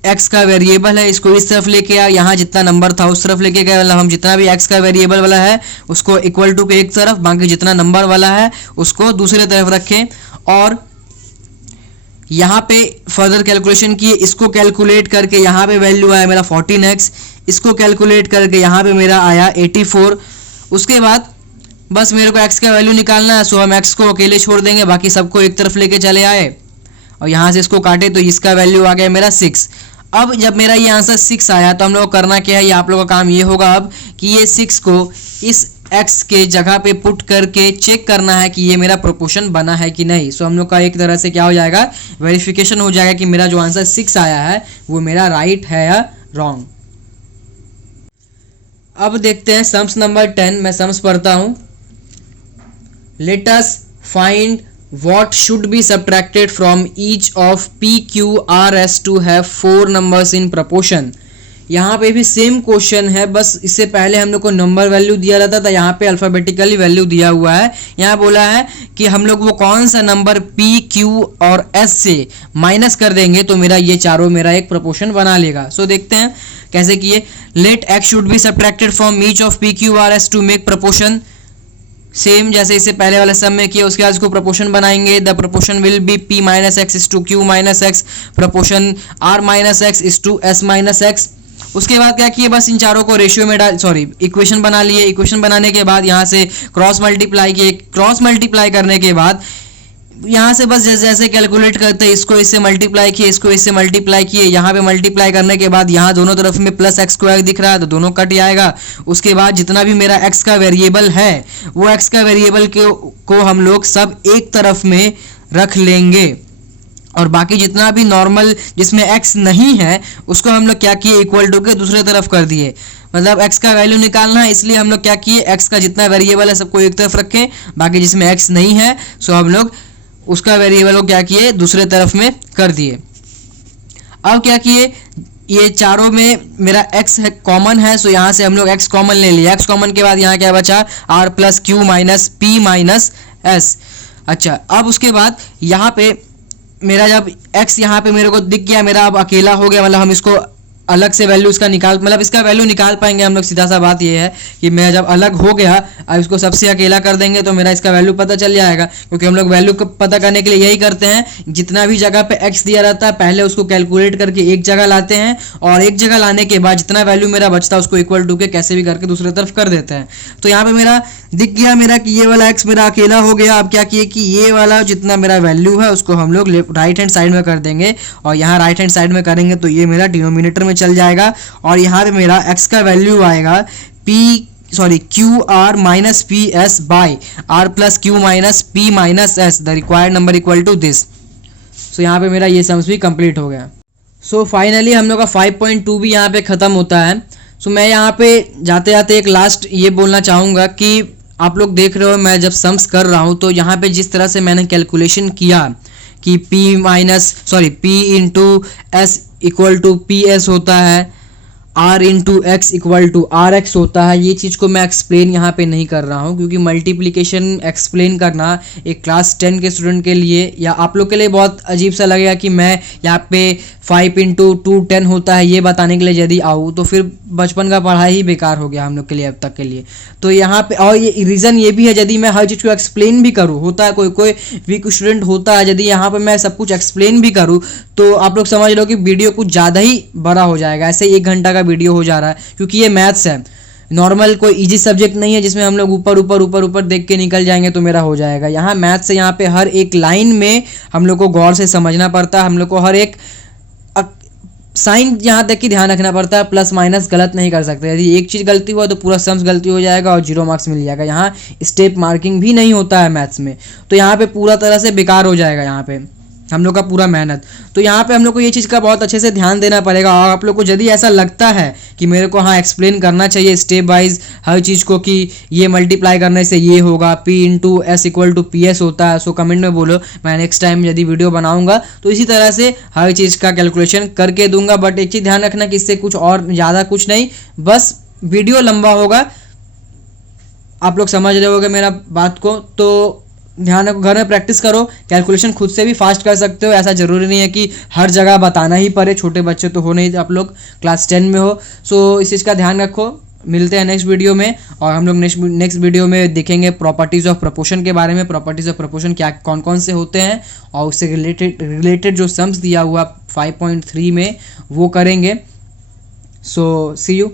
एक्स का वेरिएबल है इसको इस तरफ लेके आ, यहाँ जितना नंबर था उस तरफ लेके गए। मतलब हम जितना भी एक्स का वेरिएबल वाला है उसको इक्वल टू के एक तरफ, बाकी जितना नंबर वाला है उसको दूसरे तरफ रखें। और यहाँ पे फर्दर कैलकुलेशन किए, इसको कैलकुलेट करके यहाँ पे वैल्यू आया मेरा 14x, इसको कैलकुलेट करके यहाँ पे मेरा आया 84। उसके बाद बस मेरे को x का वैल्यू निकालना है। सो हम x को अकेले छोड़ देंगे, बाकी सबको एक तरफ लेके चले आए और यहाँ से इसको काटे तो इसका वैल्यू आ गया मेरा 6। अब जब मेरा ये आंसर 6 आया तो हम लोग करना क्या है, ये आप लोगों का काम ये होगा अब कि ये 6 को इस x के जगह पे पुट करके चेक करना है कि ये मेरा प्रोपोर्शन बना है कि नहीं। सो हम लोग का एक तरह से क्या हो जाएगा, वेरिफिकेशन हो जाएगा कि मेरा जो आंसर 6 आया है वो मेरा राइट है या रॉन्ग। अब देखते हैं सम्स नंबर 10। मैं सम्स पढ़ता हूं। Late us find what should be subtracted from each of p q r s to have 4 numbers in proportion। यहाँ पे भी सेम क्वेश्चन है, बस इससे पहले हम लोग को नंबर वैल्यू दिया रहता था, यहाँ पे अल्फाबेटिकली वैल्यू दिया हुआ है। यहाँ बोला है कि हम लोग वो कौन सा नंबर p q और s से माइनस कर देंगे तो मेरा ये चारों मेरा एक प्रोपोर्शन बना लेगा। सो देखते हैं कैसे किए। Let x should be subtracted from each of p q r s to make proportion. Same जैसे इससे पहले वाले सम में किया, उसके बाद इसको प्रोपोर्शन बनाएंगे। The proportion will be p minus X is to Q minus X, proportion r minus X is to s minus X. उसके बाद क्या किए, बस इन चारों को रेशियो में इक्वेशन बना लिए। इक्वेशन बनाने के बाद यहाँ से क्रॉस मल्टीप्लाई किए। क्रॉस मल्टीप्लाई करने के बाद यहाँ से बस जैसे जैसे कैलकुलेट करते हैं, इसको इससे मल्टीप्लाई किए, इसको इससे मल्टीप्लाई किए। यहाँ पे मल्टीप्लाई करने के बाद यहाँ दोनों तरफ में प्लस एक्स स्क्वायर दिख रहा है तो दोनों कट जाएगा। उसके बाद जितना भी मेरा एक्स का वेरिएबल है वो एक्स का वेरिएबल को हम लोग सब एक तरफ में रख लेंगे और बाकी जितना भी नॉर्मल जिसमें एक्स नहीं है उसको हम लोग क्या किए, इक्वल टू के दूसरे तरफ कर दिए। मतलब x का वैल्यू निकालना है, इसलिए हम लोग क्या किए, x का जितना वेरिएबल है सबको एक तरफ रखें, बाकी जिसमें x नहीं है सो हम लोग उसका वेरिएबल को क्या किए, दूसरे तरफ में कर दिए। अब क्या किए, ये चारों में मेरा x है कॉमन है, सो यहाँ से हम लोग x कॉमन ले लिया। x कॉमन के बाद यहाँ क्या बचा, r plus Q minus p minus S. अच्छा, अब उसके बाद यहाँ पे मेरा जब x यहाँ पे मेरे को दिख गया, मेरा अब अकेला हो गया, मतलब हम इसको अलग से वैल्यू इसका मतलब इसका वैल्यू निकाल पाएंगे हम लोग। सीधा सा बात ये है कि मैं जब अलग हो गया, अब इसको सबसे अकेला कर देंगे तो मेरा इसका वैल्यू पता चल जाएगा, क्योंकि हम लोग वैल्यू को पता करने के लिए यही करते हैं, जितना भी जगह पे x दिया रहता है पहले उसको कैलकुलेट करके एक जगह लाते हैं और एक जगह लाने के बाद जितना वैल्यू मेरा बचता है उसको इक्वल टू के कैसे भी करके दूसरी तरफ कर देते हैं। तो यहाँ पे मेरा दिख गया मेरा कि ये वाला x मेरा अकेला हो गया। अब क्या किए कि ये वाला जितना मेरा वैल्यू है उसको हम लोग राइट हैंड साइड में कर देंगे और यहाँ राइट हैंड साइड में करेंगे तो ये मेरा डिनोमिनेटर में चल जाएगा और यहाँ पे मेरा x का वैल्यू आएगा Q R minus P S by R plus Q minus P minus S, the required number equal to this. So यहाँ पे मेरा ये सम्स भी कंप्लीट हो गया। सो फाइनली हम लोग का 5.2 भी यहाँ पे ख़त्म होता है। सो मैं यहाँ पे जाते जाते एक लास्ट ये बोलना चाहूँगा कि आप लोग देख रहे हो मैं जब सम्स कर रहा हूँ तो यहाँ पे जिस तरह से मैंने कैलकुलेशन किया कि p into S equal to P S होता है, r into X equal to R X होता है, ये चीज़ को मैं एक्सप्लेन यहाँ पे नहीं कर रहा हूँ, क्योंकि मल्टीप्लिकेशन एक्सप्लेन करना एक क्लास 10 के स्टूडेंट के लिए या आप लोग के लिए बहुत अजीब सा लगेगा कि मैं यहाँ पे 5 इंटू 2 10 होता है ये बताने के लिए यदि आऊँ तो फिर बचपन का पढ़ाई ही बेकार हो गया हम लोग के लिए अब तक के लिए। तो यहाँ पे और ये रीज़न ये भी है, यदि मैं हर चीज़ को एक्सप्लेन भी करूँ, होता है कोई वीक स्टूडेंट होता है, यदि यहाँ पे मैं सब कुछ एक्सप्लेन भी करूँ तो आप लोग समझ लो कि वीडियो कुछ ज़्यादा ही बड़ा हो जाएगा। ऐसे 1 घंटा का वीडियो हो जा रहा है, क्योंकि ये मैथ्स है, नॉर्मल कोई इजी सब्जेक्ट नहीं है जिसमें हम लोग ऊपर देख के निकल जाएंगे तो मेरा हो जाएगा। यहाँ मैथ्स से यहाँ पे हर एक लाइन में हम लोग को गौर से समझना पड़ता है, हम लोग को हर एक साइन यहाँ तक कि ध्यान रखना पड़ता है, प्लस माइनस गलत नहीं कर सकते। यदि एक चीज़ गलती हुआ तो पूरा सम्स गलती हो जाएगा और 0 मार्क्स मिल जाएगा। यहाँ स्टेप मार्किंग भी नहीं होता है मैथ्स में, तो यहाँ पे पूरा तरह से बेकार हो जाएगा यहाँ पे हम लोग का पूरा मेहनत। तो यहाँ पे हम लोग को ये चीज़ का बहुत अच्छे से ध्यान देना पड़ेगा। और आप लोग को यदि ऐसा लगता है कि मेरे को हाँ एक्सप्लेन करना चाहिए स्टेप वाइज हर चीज़ को कि ये मल्टीप्लाई करने से ये होगा, p into S equal to P S होता है, सो कमेंट में बोलो, मैं नेक्स्ट टाइम यदि वीडियो बनाऊंगा तो इसी तरह से हर चीज़ का कैलकुलेशन करके दूंगा। बट एक चीज़ ध्यान रखना कि इससे कुछ और ज़्यादा कुछ नहीं, बस वीडियो लंबा होगा। आप लोग समझ रहे होगे मेरा बात को, तो ध्यान रखो, घर में प्रैक्टिस करो, कैलकुलेशन खुद से भी फास्ट कर सकते हो। ऐसा ज़रूरी नहीं है कि हर जगह बताना ही पड़े, छोटे बच्चे तो हो नहीं, आप लोग क्लास 10 में हो। सो इस चीज़ का ध्यान रखो। मिलते हैं नेक्स्ट वीडियो में और हम लोग नेक्स्ट वीडियो में देखेंगे प्रॉपर्टीज़ ऑफ प्रपोर्शन के बारे में। प्रॉपर्टीज़ ऑफ प्रपोर्शन क्या कौन कौन से होते हैं और उससे रिलेटेड जो सम्स दिया हुआ 5.3 में वो करेंगे। सो सी यू।